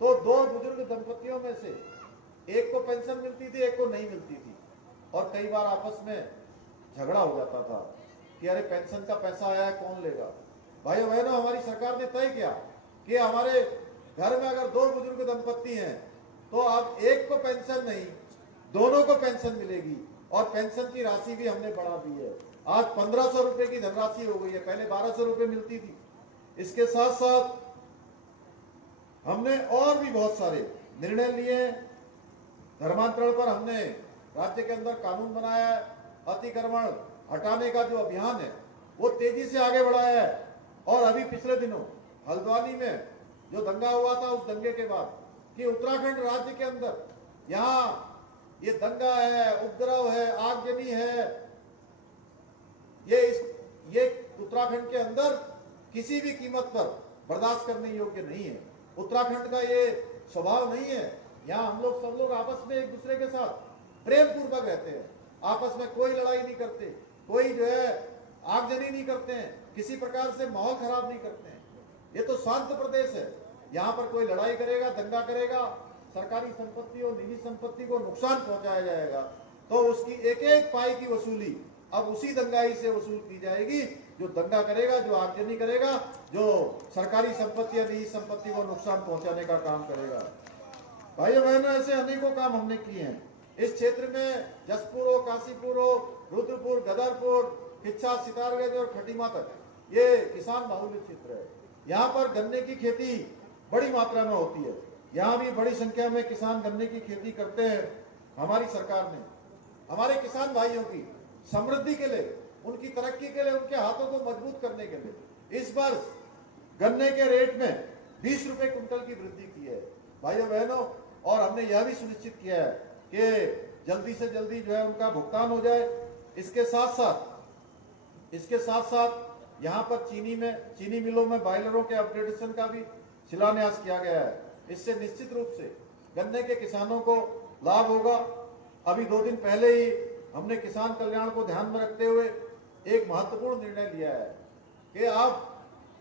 तो दो बुजुर्ग दंपतियों में से एक को पेंशन मिलती थी, एक को नहीं मिलती थी और कई बार आपस में झगड़ा हो जाता था कि अरे पेंशन का पैसा आया है कौन लेगा। भाइयों बहनों, हमारी सरकार ने तय किया कि हमारे घर में अगर दो बुजुर्ग दंपति हैं तो अब एक को पेंशन नहीं, दोनों को पेंशन मिलेगी और पेंशन की राशि भी हमने बढ़ा दी है। आज 1500 रुपए की धनराशि हो गई है, पहले 1200 रुपए मिलती थी। इसके साथ साथ हमने और भी बहुत सारे निर्णय लिए। धर्मांतरण पर हमने राज्य के अंदर कानून बनाया है। अतिक्रमण हटाने का जो अभियान है वो तेजी से आगे बढ़ाया है और अभी पिछले दिनों हल्द्वानी में जो दंगा हुआ था उस दंगे के बाद कि उत्तराखंड राज्य के अंदर यहाँ ये दंगा है, उपद्रव है, आगजनी है, ये उत्तराखंड के अंदर किसी भी कीमत पर बर्दाश्त करने योग्य नहीं है। उत्तराखंड का ये स्वभाव नहीं है। यहाँ हम लोग सब लोग आपस में एक दूसरे के साथ प्रेम पूर्वक रहते हैं, आपस में कोई लड़ाई नहीं करते, कोई जो है आगजनी नहीं करते हैं, किसी प्रकार से माहौल खराब नहीं करते हैं। ये तो शांत प्रदेश है। यहाँ पर कोई लड़ाई करेगा, दंगा करेगा, सरकारी संपत्ति और निजी संपत्ति को नुकसान पहुंचाया जाएगा तो उसकी एक एक पाई की वसूली अब उसी दंगाई से वसूल की जाएगी जो दंगा करेगा, जो आगजनी करेगा, जो सरकारी संपत्ति या निजी संपत्ति को नुकसान पहुंचाने का काम करेगा। भाइयों बहनों, ऐसे अनेकों काम हमने किए हैं इस क्षेत्र में। जसपुर हो, काशीपुर हो, रुद्रपुर, गदरपुर, किच्छा, सितारगंज और खटीमा तक ये किसान बाहुल्य क्षेत्र है। यहाँ पर गन्ने की खेती बड़ी मात्रा में होती है। यहाँ भी बड़ी संख्या में किसान गन्ने की खेती करते हैं। हमारी सरकार ने हमारे किसान भाइयों की समृद्धि के लिए, उनकी तरक्की के लिए, उनके हाथों को मजबूत करने के लिए इस वर्ष गन्ने के रेट में 20 रुपए कुंटल की वृद्धि की है। भाइयों बहनों, और हमने यह भी सुनिश्चित किया है कि जल्दी से जल्दी जो है उनका भुगतान हो जाए। इसके साथ साथ यहाँ पर चीनी मिलों में बॉयलरों के अपग्रेडेशन का भी शिलान्यास किया गया है। इससे निश्चित रूप से गन्ने के किसानों को लाभ होगा। अभी 2 दिन पहले ही हमने किसान कल्याण को ध्यान में रखते हुए एक महत्वपूर्ण निर्णय लिया है कि अब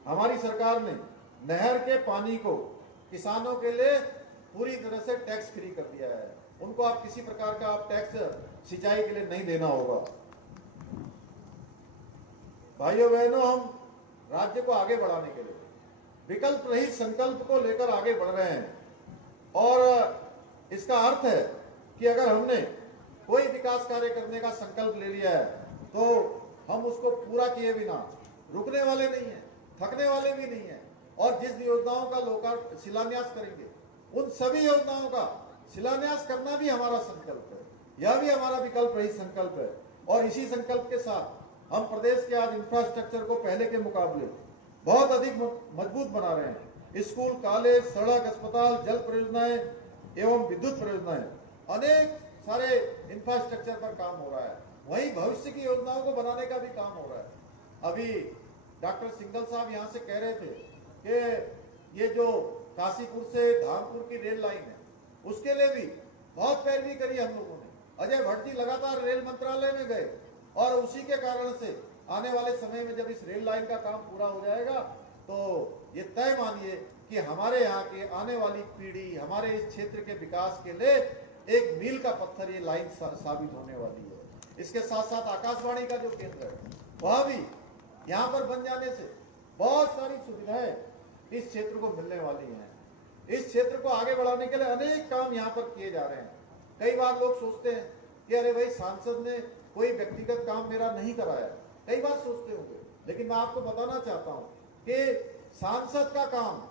हमारी सरकार ने नहर के पानी को किसानों के लिए पूरी तरह से टैक्स फ्री कर दिया है। उनको आप किसी प्रकार का आप टैक्स सिंचाई के लिए नहीं देना होगा। भाइयों बहनों, हम राज्य को आगे बढ़ाने के लिए विकल्प रहित संकल्प को लेकर आगे बढ़ रहे हैं और इसका अर्थ है कि अगर हमने कोई विकास कार्य करने का संकल्प ले लिया है तो हम उसको पूरा किए बिना रुकने वाले नहीं हैं, थकने वाले भी नहीं हैं और जिस योजनाओं का शिलान्यास करेंगे उन सभी योजनाओं का शिलान्यास करना भी हमारा संकल्प है। यह भी हमारा विकल्प रहित संकल्प है और इसी संकल्प के साथ हम प्रदेश के आज इंफ्रास्ट्रक्चर को पहले के मुकाबले बहुत अधिक मजबूत बना रहे हैं। स्कूल, कॉलेज, सड़क, अस्पताल, जल परियोजनाएं एवं विद्युत परियोजनाएं, अनेक सारे इंफ्रास्ट्रक्चर पर काम हो रहा है। वहीं भविष्य की योजनाओं को बनाने का भी काम हो रहा है। अभी डॉक्टर सिंघल साहब यहाँ से कह रहे थे कि ये जो काशीपुर से धामपुर की रेल लाइन है उसके लिए भी बहुत पैरवी करी हम लोगों ने। अजय भट्ट जी लगातार रेल मंत्रालय में गए और उसी के कारण से आने वाले समय में जब इस रेल लाइन का काम पूरा हो जाएगा तो ये तय मानिए कि हमारे यहाँ के आने वाली पीढ़ी, हमारे इस क्षेत्र के विकास के लिए एक मील का पत्थर ये लाइन साबित होने वाली है। इसके साथ साथ आकाशवाणी का जो केंद्र है वह भी यहाँ पर बन जाने से बहुत सारी सुविधाएं इस क्षेत्र को मिलने वाली हैं। इस क्षेत्र को आगे बढ़ाने के लिए अनेक काम यहाँ पर किए जा रहे हैं। कई बार लोग सोचते हैं कि अरे भाई सांसद ने कोई व्यक्तिगत काम मेरा नहीं कराया, कई बार सोचते होंगे, लेकिन मैं आपको बताना चाहता हूँ कि सांसद का काम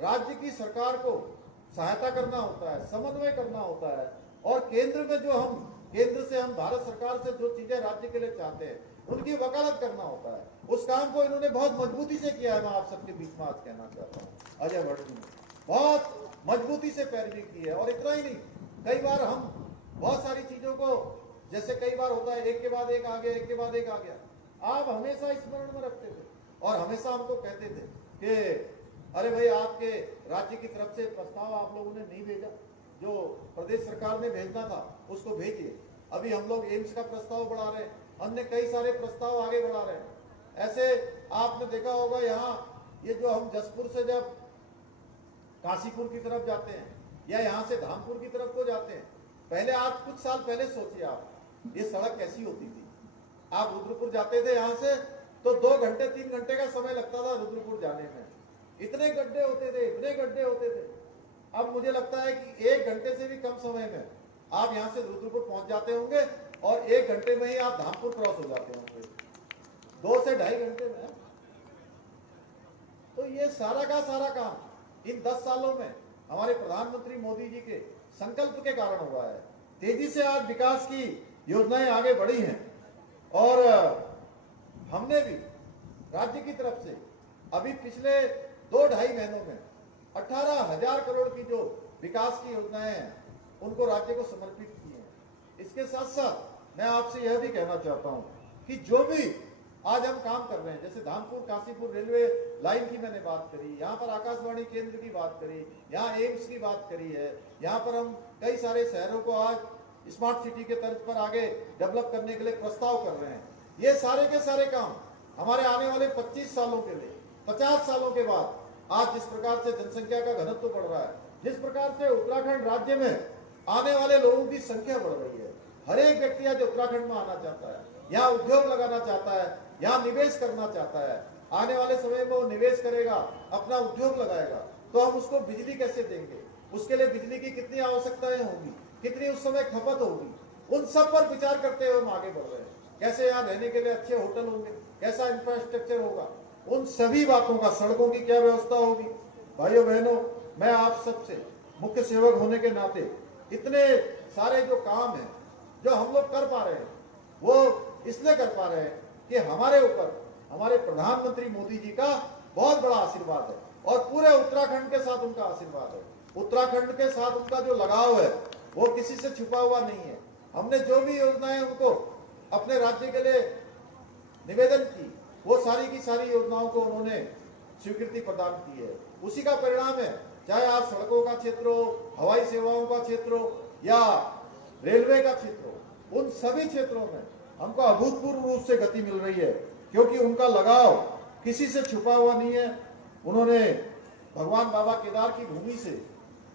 राज्य की सरकार को सहायता करना होता है, समन्वय करना होता है, और केंद्र से हम भारत सरकार से जो चीजें राज्य के लिए चाहते हैं उनकी वकालत करना होता है। उस काम को इन्होंने बहुत मजबूती से किया है। मैं आप सबके बीच में आज कहना चाहता हूँ, अजय भट्ट जी ने बहुत मजबूती से पैरवी की है। और इतना ही नहीं, कई बार हम बहुत सारी चीजों को, जैसे कई बार होता है एक के बाद एक आ गया, एक के बाद एक आ गया, आप हमेशा स्मरण में रखते थे और हमेशा हमको कहते थे कि अरे भाई आपके राज्य की तरफ से प्रस्ताव आप लोगों ने नहीं भेजा, जो प्रदेश सरकार ने भेजना था उसको भेजिए। अभी हम लोग एम्स का प्रस्ताव बढ़ा रहे हैं, अन्य कई सारे प्रस्ताव आगे बढ़ा रहे हैं। ऐसे आपने देखा होगा यहाँ ये जो हम जसपुर से जब काशीपुर की तरफ जाते हैं या यहाँ से धामपुर की तरफ को जाते हैं, पहले आज कुछ साल पहले सोचिए आप ये सड़क कैसी होती थी। आप रुद्रपुर जाते थे यहाँ से तो 2 घंटे 3 घंटे का समय लगता था रुद्रपुर जाने में। इतने गड्ढे होते थे, इतने गड्ढे होते थे। अब मुझे लगता है कि 1 घंटे से भी कम समय में आप यहाँ से रुद्रपुर पहुंच जाते होंगे और 1 घंटे में ही आप धामपुर क्रॉस हो जाते होंगे, 2 से 2.5 घंटे में। तो ये सारा का सारा काम इन 10 सालों में हमारे प्रधानमंत्री मोदी जी के संकल्प के कारण हुआ है। तेजी से आज विकास की योजनाएं आगे बढ़ी हैं और हमने भी राज्य की तरफ से अभी पिछले 2-2.5 महीनों में 18,000 करोड़ की जो विकास की योजनाएं हैं उनको राज्य को समर्पित की हैं। इसके साथ साथ मैं आपसे यह भी कहना चाहता हूं कि जो भी आज हम काम कर रहे हैं, जैसे धामपुर काशीपुर रेलवे लाइन की मैंने बात करी, यहाँ पर आकाशवाणी केंद्र की बात करी, यहाँ एम्स की बात करी है, यहाँ पर हम कई सारे शहरों को आज स्मार्ट सिटी के तर्ज पर आगे डेवलप करने के लिए प्रस्ताव कर रहे हैं। ये सारे के सारे काम हमारे आने वाले 25 सालों के लिए, 50 सालों के बाद आज जिस प्रकार से जनसंख्या का घनत्व बढ़ रहा है, जिस प्रकार से उत्तराखंड राज्य में आने वाले लोगों की संख्या बढ़ रही है, हर एक व्यक्ति आज उत्तराखंड में आना चाहता है, यहाँ उद्योग लगाना चाहता है, यहाँ निवेश करना चाहता है। आने वाले समय में वो निवेश करेगा, अपना उद्योग लगाएगा, तो हम उसको बिजली कैसे देंगे, उसके लिए बिजली की कितनी आवश्यकताएं होगी, कितनी उस समय खपत होगी, उन सब पर विचार करते हुए हम आगे बढ़ रहे हैं। कैसे यहाँ रहने के लिए अच्छे होटल होंगे, कैसा इंफ्रास्ट्रक्चर होगा, उन सभी बातों का, सड़कों की क्या व्यवस्था होगी। भाइयों बहनों, मैं आप सबसे मुख्य सेवक होने के नाते इतने सारे जो काम हैं जो हम लोग कर पा रहे हैं, वो इसलिए कर पा रहे हैं कि हमारे ऊपर हमारे प्रधानमंत्री मोदी जी का बहुत बड़ा आशीर्वाद है और पूरे उत्तराखंड के साथ उनका आशीर्वाद है। उत्तराखंड के साथ उनका जो लगाव है वो किसी से छुपा हुआ नहीं है। हमने जो भी योजनाएं उनको अपने राज्य के लिए निवेदन की, वो सारी की सारी योजनाओं को उन्होंने स्वीकृति प्रदान की है। उसी का परिणाम है, चाहे आज सड़कों का क्षेत्र हो, हवाई सेवाओं का क्षेत्र हो या रेलवे का क्षेत्र हो, उन सभी क्षेत्रों में हमको अभूतपूर्व रूप से गति मिल रही है, क्योंकि उनका लगाव किसी से छुपा हुआ नहीं है। उन्होंने भगवान बाबा केदार की भूमि से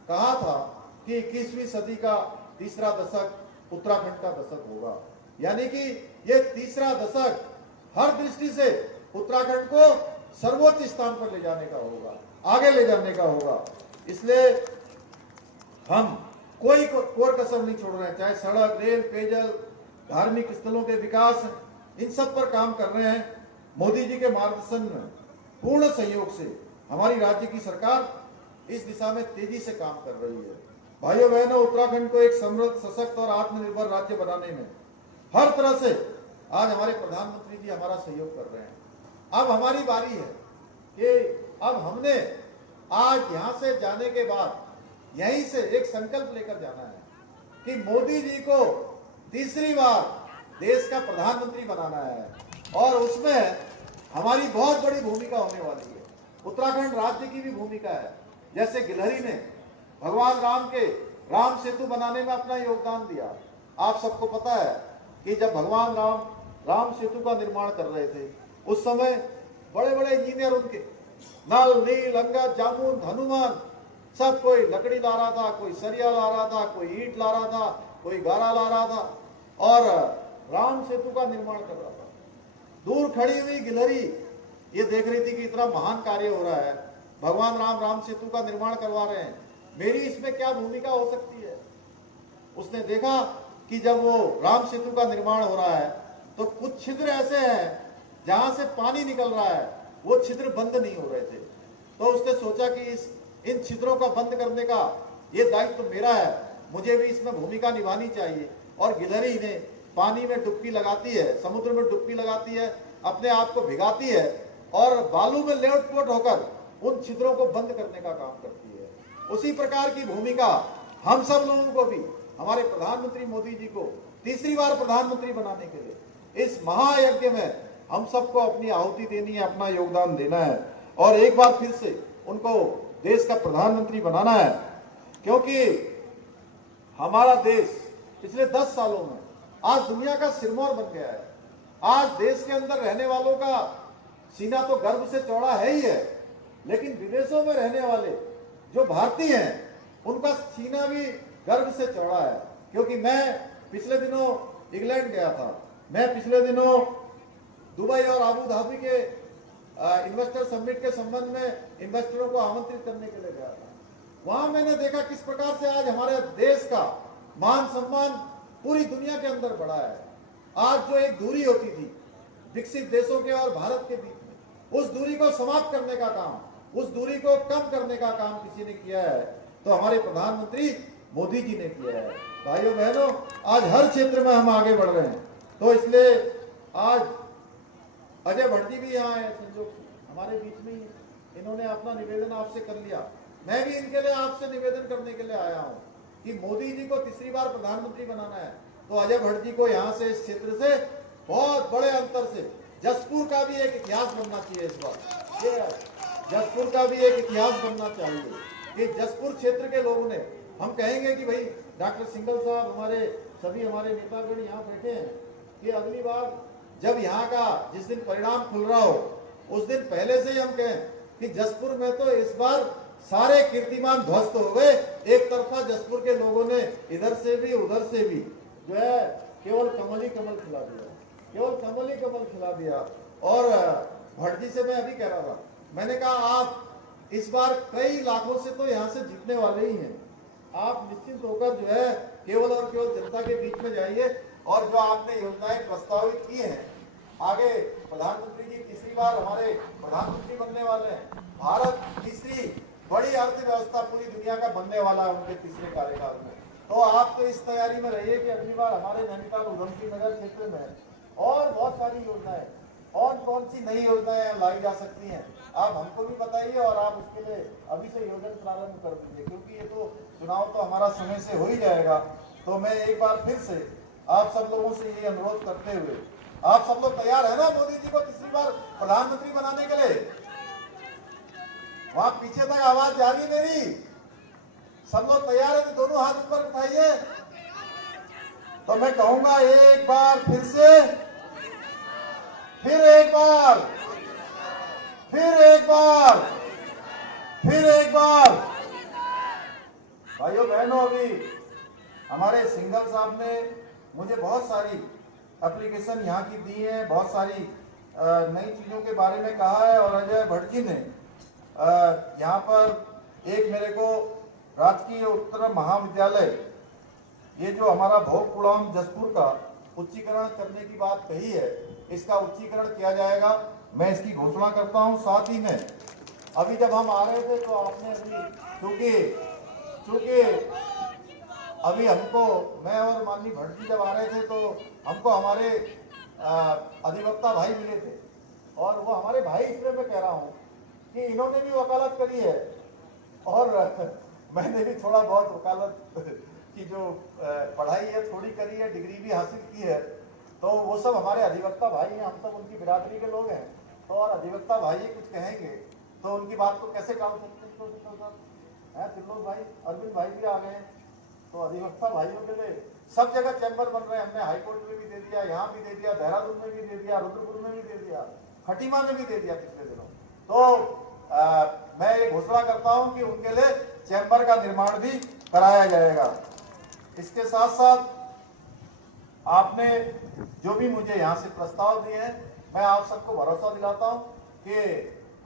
कहा था कि 21वीं सदी का तीसरा दशक उत्तराखंड का दशक होगा, यानी कि ये तीसरा दशक हर दृष्टि से उत्तराखंड को सर्वोच्च स्थान पर ले जाने का होगा, आगे ले जाने का होगा। इसलिए हम कोई कोर कसर नहीं छोड़ रहे हैं, चाहे सड़क, रेल, पेयजल, धार्मिक स्थलों के विकास, इन सब पर काम कर रहे हैं। मोदी जी के मार्गदर्शन में पूर्ण सहयोग से हमारी राज्य की सरकार इस दिशा में तेजी से काम कर रही है। भाइयों बहनों, उत्तराखंड को एक समृद्ध, सशक्त और आत्मनिर्भर राज्य बनाने में हर तरह से आज हमारे प्रधानमंत्री जी हमारा सहयोग कर रहे हैं। अब हमारी बारी है कि अब हमने आज यहां से जाने के बाद यहीं से एक संकल्प लेकर जाना है कि मोदी जी को तीसरी बार देश का प्रधानमंत्री बनाना है और उसमें हमारी बहुत बड़ी भूमिका होने वाली है। उत्तराखंड राज्य की भी भूमिका है। जैसे गिलहरी ने भगवान राम के राम सेतु बनाने में अपना योगदान दिया। आप सबको पता है कि जब भगवान राम सेतु का निर्माण कर रहे थे, उस समय बड़े बड़े इंजीनियर उनके नल, नील, अंगद, जामुन, हनुमान, सब कोई लकड़ी ला रहा था, कोई सरिया ला रहा था, कोई ईंट ला रहा था, कोई गारा ला रहा था और राम सेतु का निर्माण कर रहा था। दूर खड़ी हुई गिलहरी ये देख रही थी कि इतना महान कार्य हो रहा है, भगवान राम सेतु का निर्माण करवा रहे हैं, मेरी इसमें क्या भूमिका हो सकती है। उसने देखा कि जब वो राम सेतु का निर्माण हो रहा है तो कुछ छिद्र ऐसे हैं जहां से पानी निकल रहा है, वो छिद्र बंद नहीं हो रहे थे। तो उसने सोचा कि इन छिद्रों का बंद करने का ये दायित्व तो मेरा है, मुझे भी इसमें भूमिका निभानी चाहिए। और गिलहरी ने पानी में डुबकी लगाती है, समुद्र में डुबकी लगाती है, अपने आप को भिगाती है और बालू में लेट-पोट होकर उन छिद्रों को बंद करने का काम करती है। उसी प्रकार की भूमिका हम सब लोगों को भी, हमारे प्रधानमंत्री मोदी जी को तीसरी बार प्रधानमंत्री बनाने के लिए इस महायज्ञ में हम सबको अपनी आहुति देनी है, अपना योगदान देना है और एक बार फिर से उनको देश का प्रधानमंत्री बनाना है। क्योंकि हमारा देश पिछले 10 सालों में आज दुनिया का सिरमौर बन गया है। आज देश के अंदर रहने वालों का सीना तो गर्व से चौड़ा है ही है, लेकिन विदेशों में रहने वाले जो भारतीय हैं उनका सीना भी गर्व से चौड़ा है। क्योंकि मैं पिछले दिनों इंग्लैंड गया था, मैं पिछले दिनों दुबई और आबू धाबी के इन्वेस्टर समिट के संबंध में इन्वेस्टरों को आमंत्रित करने के लिए गया था। वहां मैंने देखा किस प्रकार से आज हमारे देश का मान सम्मान पूरी दुनिया के अंदर बढ़ा है। आज जो एक दूरी होती थी विकसित देशों के और भारत के बीच में, उस दूरी को समाप्त करने का काम, उस दूरी को कम करने का काम किसी ने किया है तो हमारे प्रधानमंत्री मोदी जी ने किया है। भाइयों बहनों, आज हर क्षेत्र में हम आगे बढ़ रहे हैं। तो इसलिए आज अजय भट्ट जी भी यहाँ आए, संजोग से हमारे बीच में ही, इन्होंने अपना निवेदन आपसे कर लिया। मैं भी इनके लिए आपसे निवेदन करने के लिए आया हूँ कि मोदी जी को तीसरी बार प्रधानमंत्री बनाना है तो अजय भट्ट जी को यहाँ से, इस क्षेत्र से बहुत बड़े अंतर से जसपुर का भी एक इतिहास बनना चाहिए। इस बार ये जसपुर का भी एक इतिहास बनना चाहिए कि जसपुर क्षेत्र के लोगों ने, हम कहेंगे कि भाई डॉक्टर सिंघल साहब, हमारे सभी हमारे नेतागण यहाँ बैठे हैं, कि अगली बार जब यहाँ का जिस दिन परिणाम खुल रहा हो उस दिन पहले से ही हम कहें कि जसपुर में तो इस बार सारे कीर्तिमान ध्वस्त हो गए। एक तरफा जसपुर के लोगों ने इधर से भी उधर से भी जो है केवल कमल ही कमल खिला दिया, केवल कमल ही कमल खिला दिया। और भट्ट जी से मैं अभी कह रहा था, मैंने कहा आप इस बार कई लाखों से तो यहाँ से जीतने वाले ही हैं, आप निश्चित होकर जो है केवल और केवल जनता के बीच में जाइए और जो आपने योजनाएं प्रस्तावित की हैं, आगे प्रधानमंत्री जी तीसरी बार हमारे प्रधानमंत्री बनने वाले हैं। भारत तीसरी बड़ी अर्थव्यवस्था पूरी दुनिया का बनने वाला है उनके तीसरे कार्यकाल में। तो आप तो इस तैयारी में रहिए कि अगली बार हमारे नैनीताल उधमसिंह नगर क्षेत्र में और बहुत सारी योजनाएं, और कौन सी नई योजनाएं लाई जा सकती हैं, आप हमको भी बताइए और आप उसके लिए अभी से योजना प्रारंभ कर दीजिए। क्योंकि ये तो चुनाव तो हमारा समय से हो ही जाएगा। तो मैं एक बार फिर से आप सब लोगों से ये अनुरोध करते हुए, आप सब लोग तैयार है ना मोदी जी को तीसरी बार प्रधानमंत्री बनाने के लिए? वहां पीछे तक आवाज जा रही है मेरी? सब लोग तैयार है तो दोनों हाथ ऊपर उठाइए। तो मैं कहूंगा एक बार फिर से, फिर एक बार, फिर एक बार, फिर एक बार। भाइयों बहनों, अभी हमारे सिंघल साहब ने मुझे बहुत सारी एप्लीकेशन यहाँ की दी है, बहुत सारी नई चीजों के बारे में कहा है। और अजय भट्ट जी ने यहाँ पर एक मेरे को राजकीय उत्तर महाविद्यालय, ये जो हमारा भोगपुड़ाम जसपुर का उच्चीकरण करने की बात कही है, इसका उच्चीकरण किया जाएगा, मैं इसकी घोषणा करता हूँ। साथ ही में अभी जब हम आ रहे थे तो आपने अभी चूंकि अभी हमको, मैं और माननीय भट्ट जी जब आ रहे थे तो हमको हमारे अधिवक्ता भाई मिले थे, और वो हमारे भाई इसलिए मैं कह रहा हूँ कि इन्होंने भी वकालत करी है और मैंने भी थोड़ा बहुत वकालत की जो पढ़ाई है थोड़ी करी है, डिग्री भी हासिल की है। तो वो सब हमारे अधिवक्ता भाई हैं, हम सब उनकी बिरादरी के लोग हैं। तो और अधिवक्ता भाई कुछ कहेंगे तो उनकी बात को कैसे टाल सकते हैं? त्रिलोक भाई, अरविंद भाई भी आ गए हैं। तो अधिवक्ता भाइयों के लिए सब जगह चैम्बर बन रहे हैं। हमने हाईकोर्ट में भी दे दिया, यहाँ भी दे दिया, देहरादून में भी दे दिया, रुद्रपुर में भी दे दिया, खटीमा में भी दे दिया पिछले दिनों। तो मैं ये घोषणा करता हूं कि उनके लिए चैम्बर का निर्माण भी कराया जाएगा। इसके साथ साथ आपने जो भी मुझे यहाँ से प्रस्ताव दिए हैं, मैं आप सबको भरोसा दिलाता हूं कि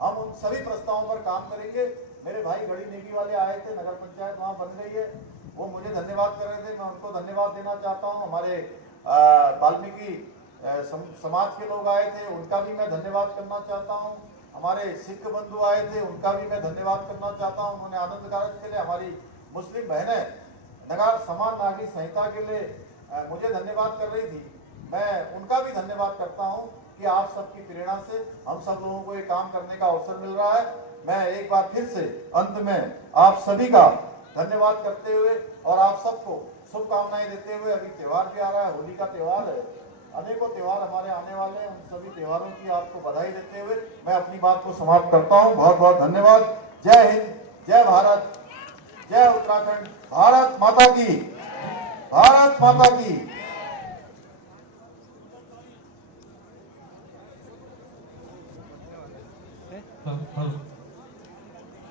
हम उन सभी प्रस्तावों पर काम करेंगे। मेरे भाई गढ़ी नेगी वाले आए थे, नगर पंचायत वहां बन गई है, वो मुझे धन्यवाद कर रहे थे, मैं उनको धन्यवाद देना चाहता हूँ। हमारे वाल्मीकि समाज के लोग आए थे, उनका भी मैं धन्यवाद करना चाहता हूँ। हमारे सिख बंधु आए थे, उनका भी मैं धन्यवाद करना चाहता हूँ। उन्होंने आनंद कारज के लिए, हमारी मुस्लिम बहनें नगर समान नागरिक संहिता के लिए मुझे धन्यवाद कर रही थी, मैं उनका भी धन्यवाद करता हूँ कि आप सबकी प्रेरणा से हम सब लोगों को ये काम करने का अवसर मिल रहा है। मैं एक बार फिर से अंत में आप सभी का धन्यवाद करते हुए और आप सबको शुभकामनाएं देते हुए, अभी त्योहार भी आ रहा है, होली का त्योहार है, अनेकों त्योहार हमारे आने वाले हैं, उन सभी त्योहारों की आपको बधाई देते हुए मैं अपनी बात को समाप्त करता हूं। बहुत बहुत धन्यवाद। जय हिंद, जय भारत, जय उत्तराखंड, भारत माता की, भारत माता की।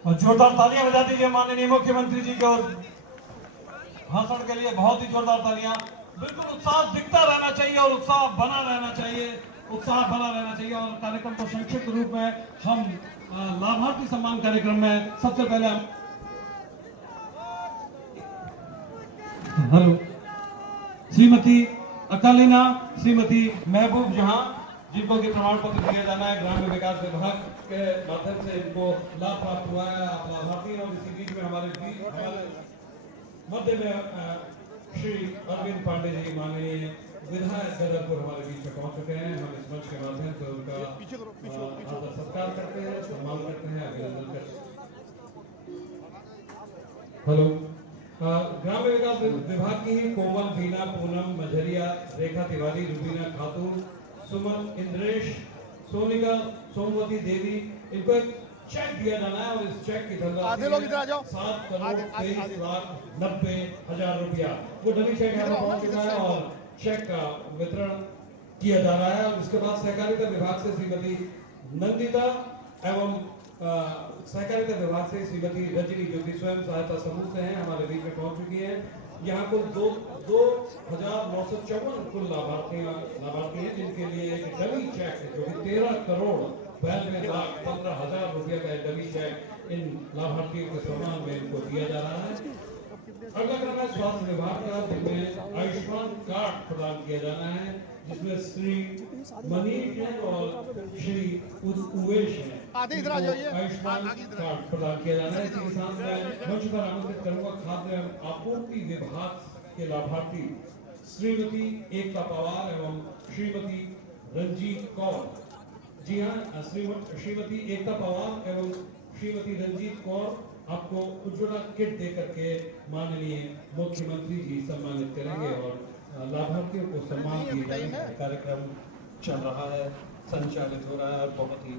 और जोरदार तालियां बजा दीजिए माननीय मुख्यमंत्री जी को भाषण के लिए। बहुत ही जोरदार तालियां। बिल्कुल उत्साह दिखता रहना चाहिए और उत्साह बना रहना चाहिए, उत्साह बना रहना चाहिए। और कार्यक्रम को संक्षिप्त रूप में हम लाभार्थी सम्मान कार्यक्रम में सबसे पहले हम हेलो श्रीमती अकालीना, श्रीमती महबूब जहां, जिनको कि प्रमाण पत्र दिया जाना है ग्राम्य विकास विभाग के माध्यम से इनको लाभ प्राप्त हुआ है। आप लाभार्थी। और इसी बीच में हमारे मध्य में श्री अरविंद पांडे जी माननीय विधायक गदरपुर हमारे बीच में पहुंच चुके हैं। हम इस मंच के माध्यम से उनका आदर सत्कार करते हैं, सम्मान करते हैं, अभिनंदन करते हैं। हेलो ग्राम्य विकास विभाग की कोमल, बीना, पूनम, मझरिया, रेखा तिवारी, रुबीना खातून, सुमन, इंद्रेश, सोनिका, सोमवती देवी, इनको एक चेक दिया जाना है और इस चेक की धनराशि 7,23,90,000 रुपया। वो डमी चेक यहाँ पहुंच चुका है और चेक का वितरण किया जा रहा है। और इसके बाद सहकारिता विभाग से श्रीमती नंदिता एवं सहकारिता विभाग से श्रीमती रजनी, जो कि स्वयं सहायता समूह से हैं, हमारे बीच में पहुंच चुकी है। यहाँ कुल 2,954 कुल लाभार्थी हैं, जिनके लिए एक डमी चेक है जो कि 13,92,15,000 रुपये का डमी चेक इन लाभार्थियों के सम्मान में इनको दिया जा रहा है। अगला क्रम है स्वास्थ्य विभाग का, जिसमें आयुष्मान कार्ड प्रदान किया जाना है, जिसमें श्री मनीष हैं और श्री उवेश हैं। आयुष्मान कार्ड प्रदान किया जाना है। इसके साथ मैं मंच पर आमंत्रित करूंगा खाद्य एवं आपूर्ति विभाग के लाभार्थी श्रीमती एकता पवार एवं श्रीमती रंजीत कौर। जी हाँ, श्रीमती एकता पवार एवं श्रीमती रंजीत कौर आपको उज्ज्वला किट दे करके माननीय मुख्यमंत्री जी सम्मानित करेंगे। और लाभार्थियों को सम्मान दिए जाने का कार्यक्रम चल रहा है, संचालित हो रहा है और बहुत ही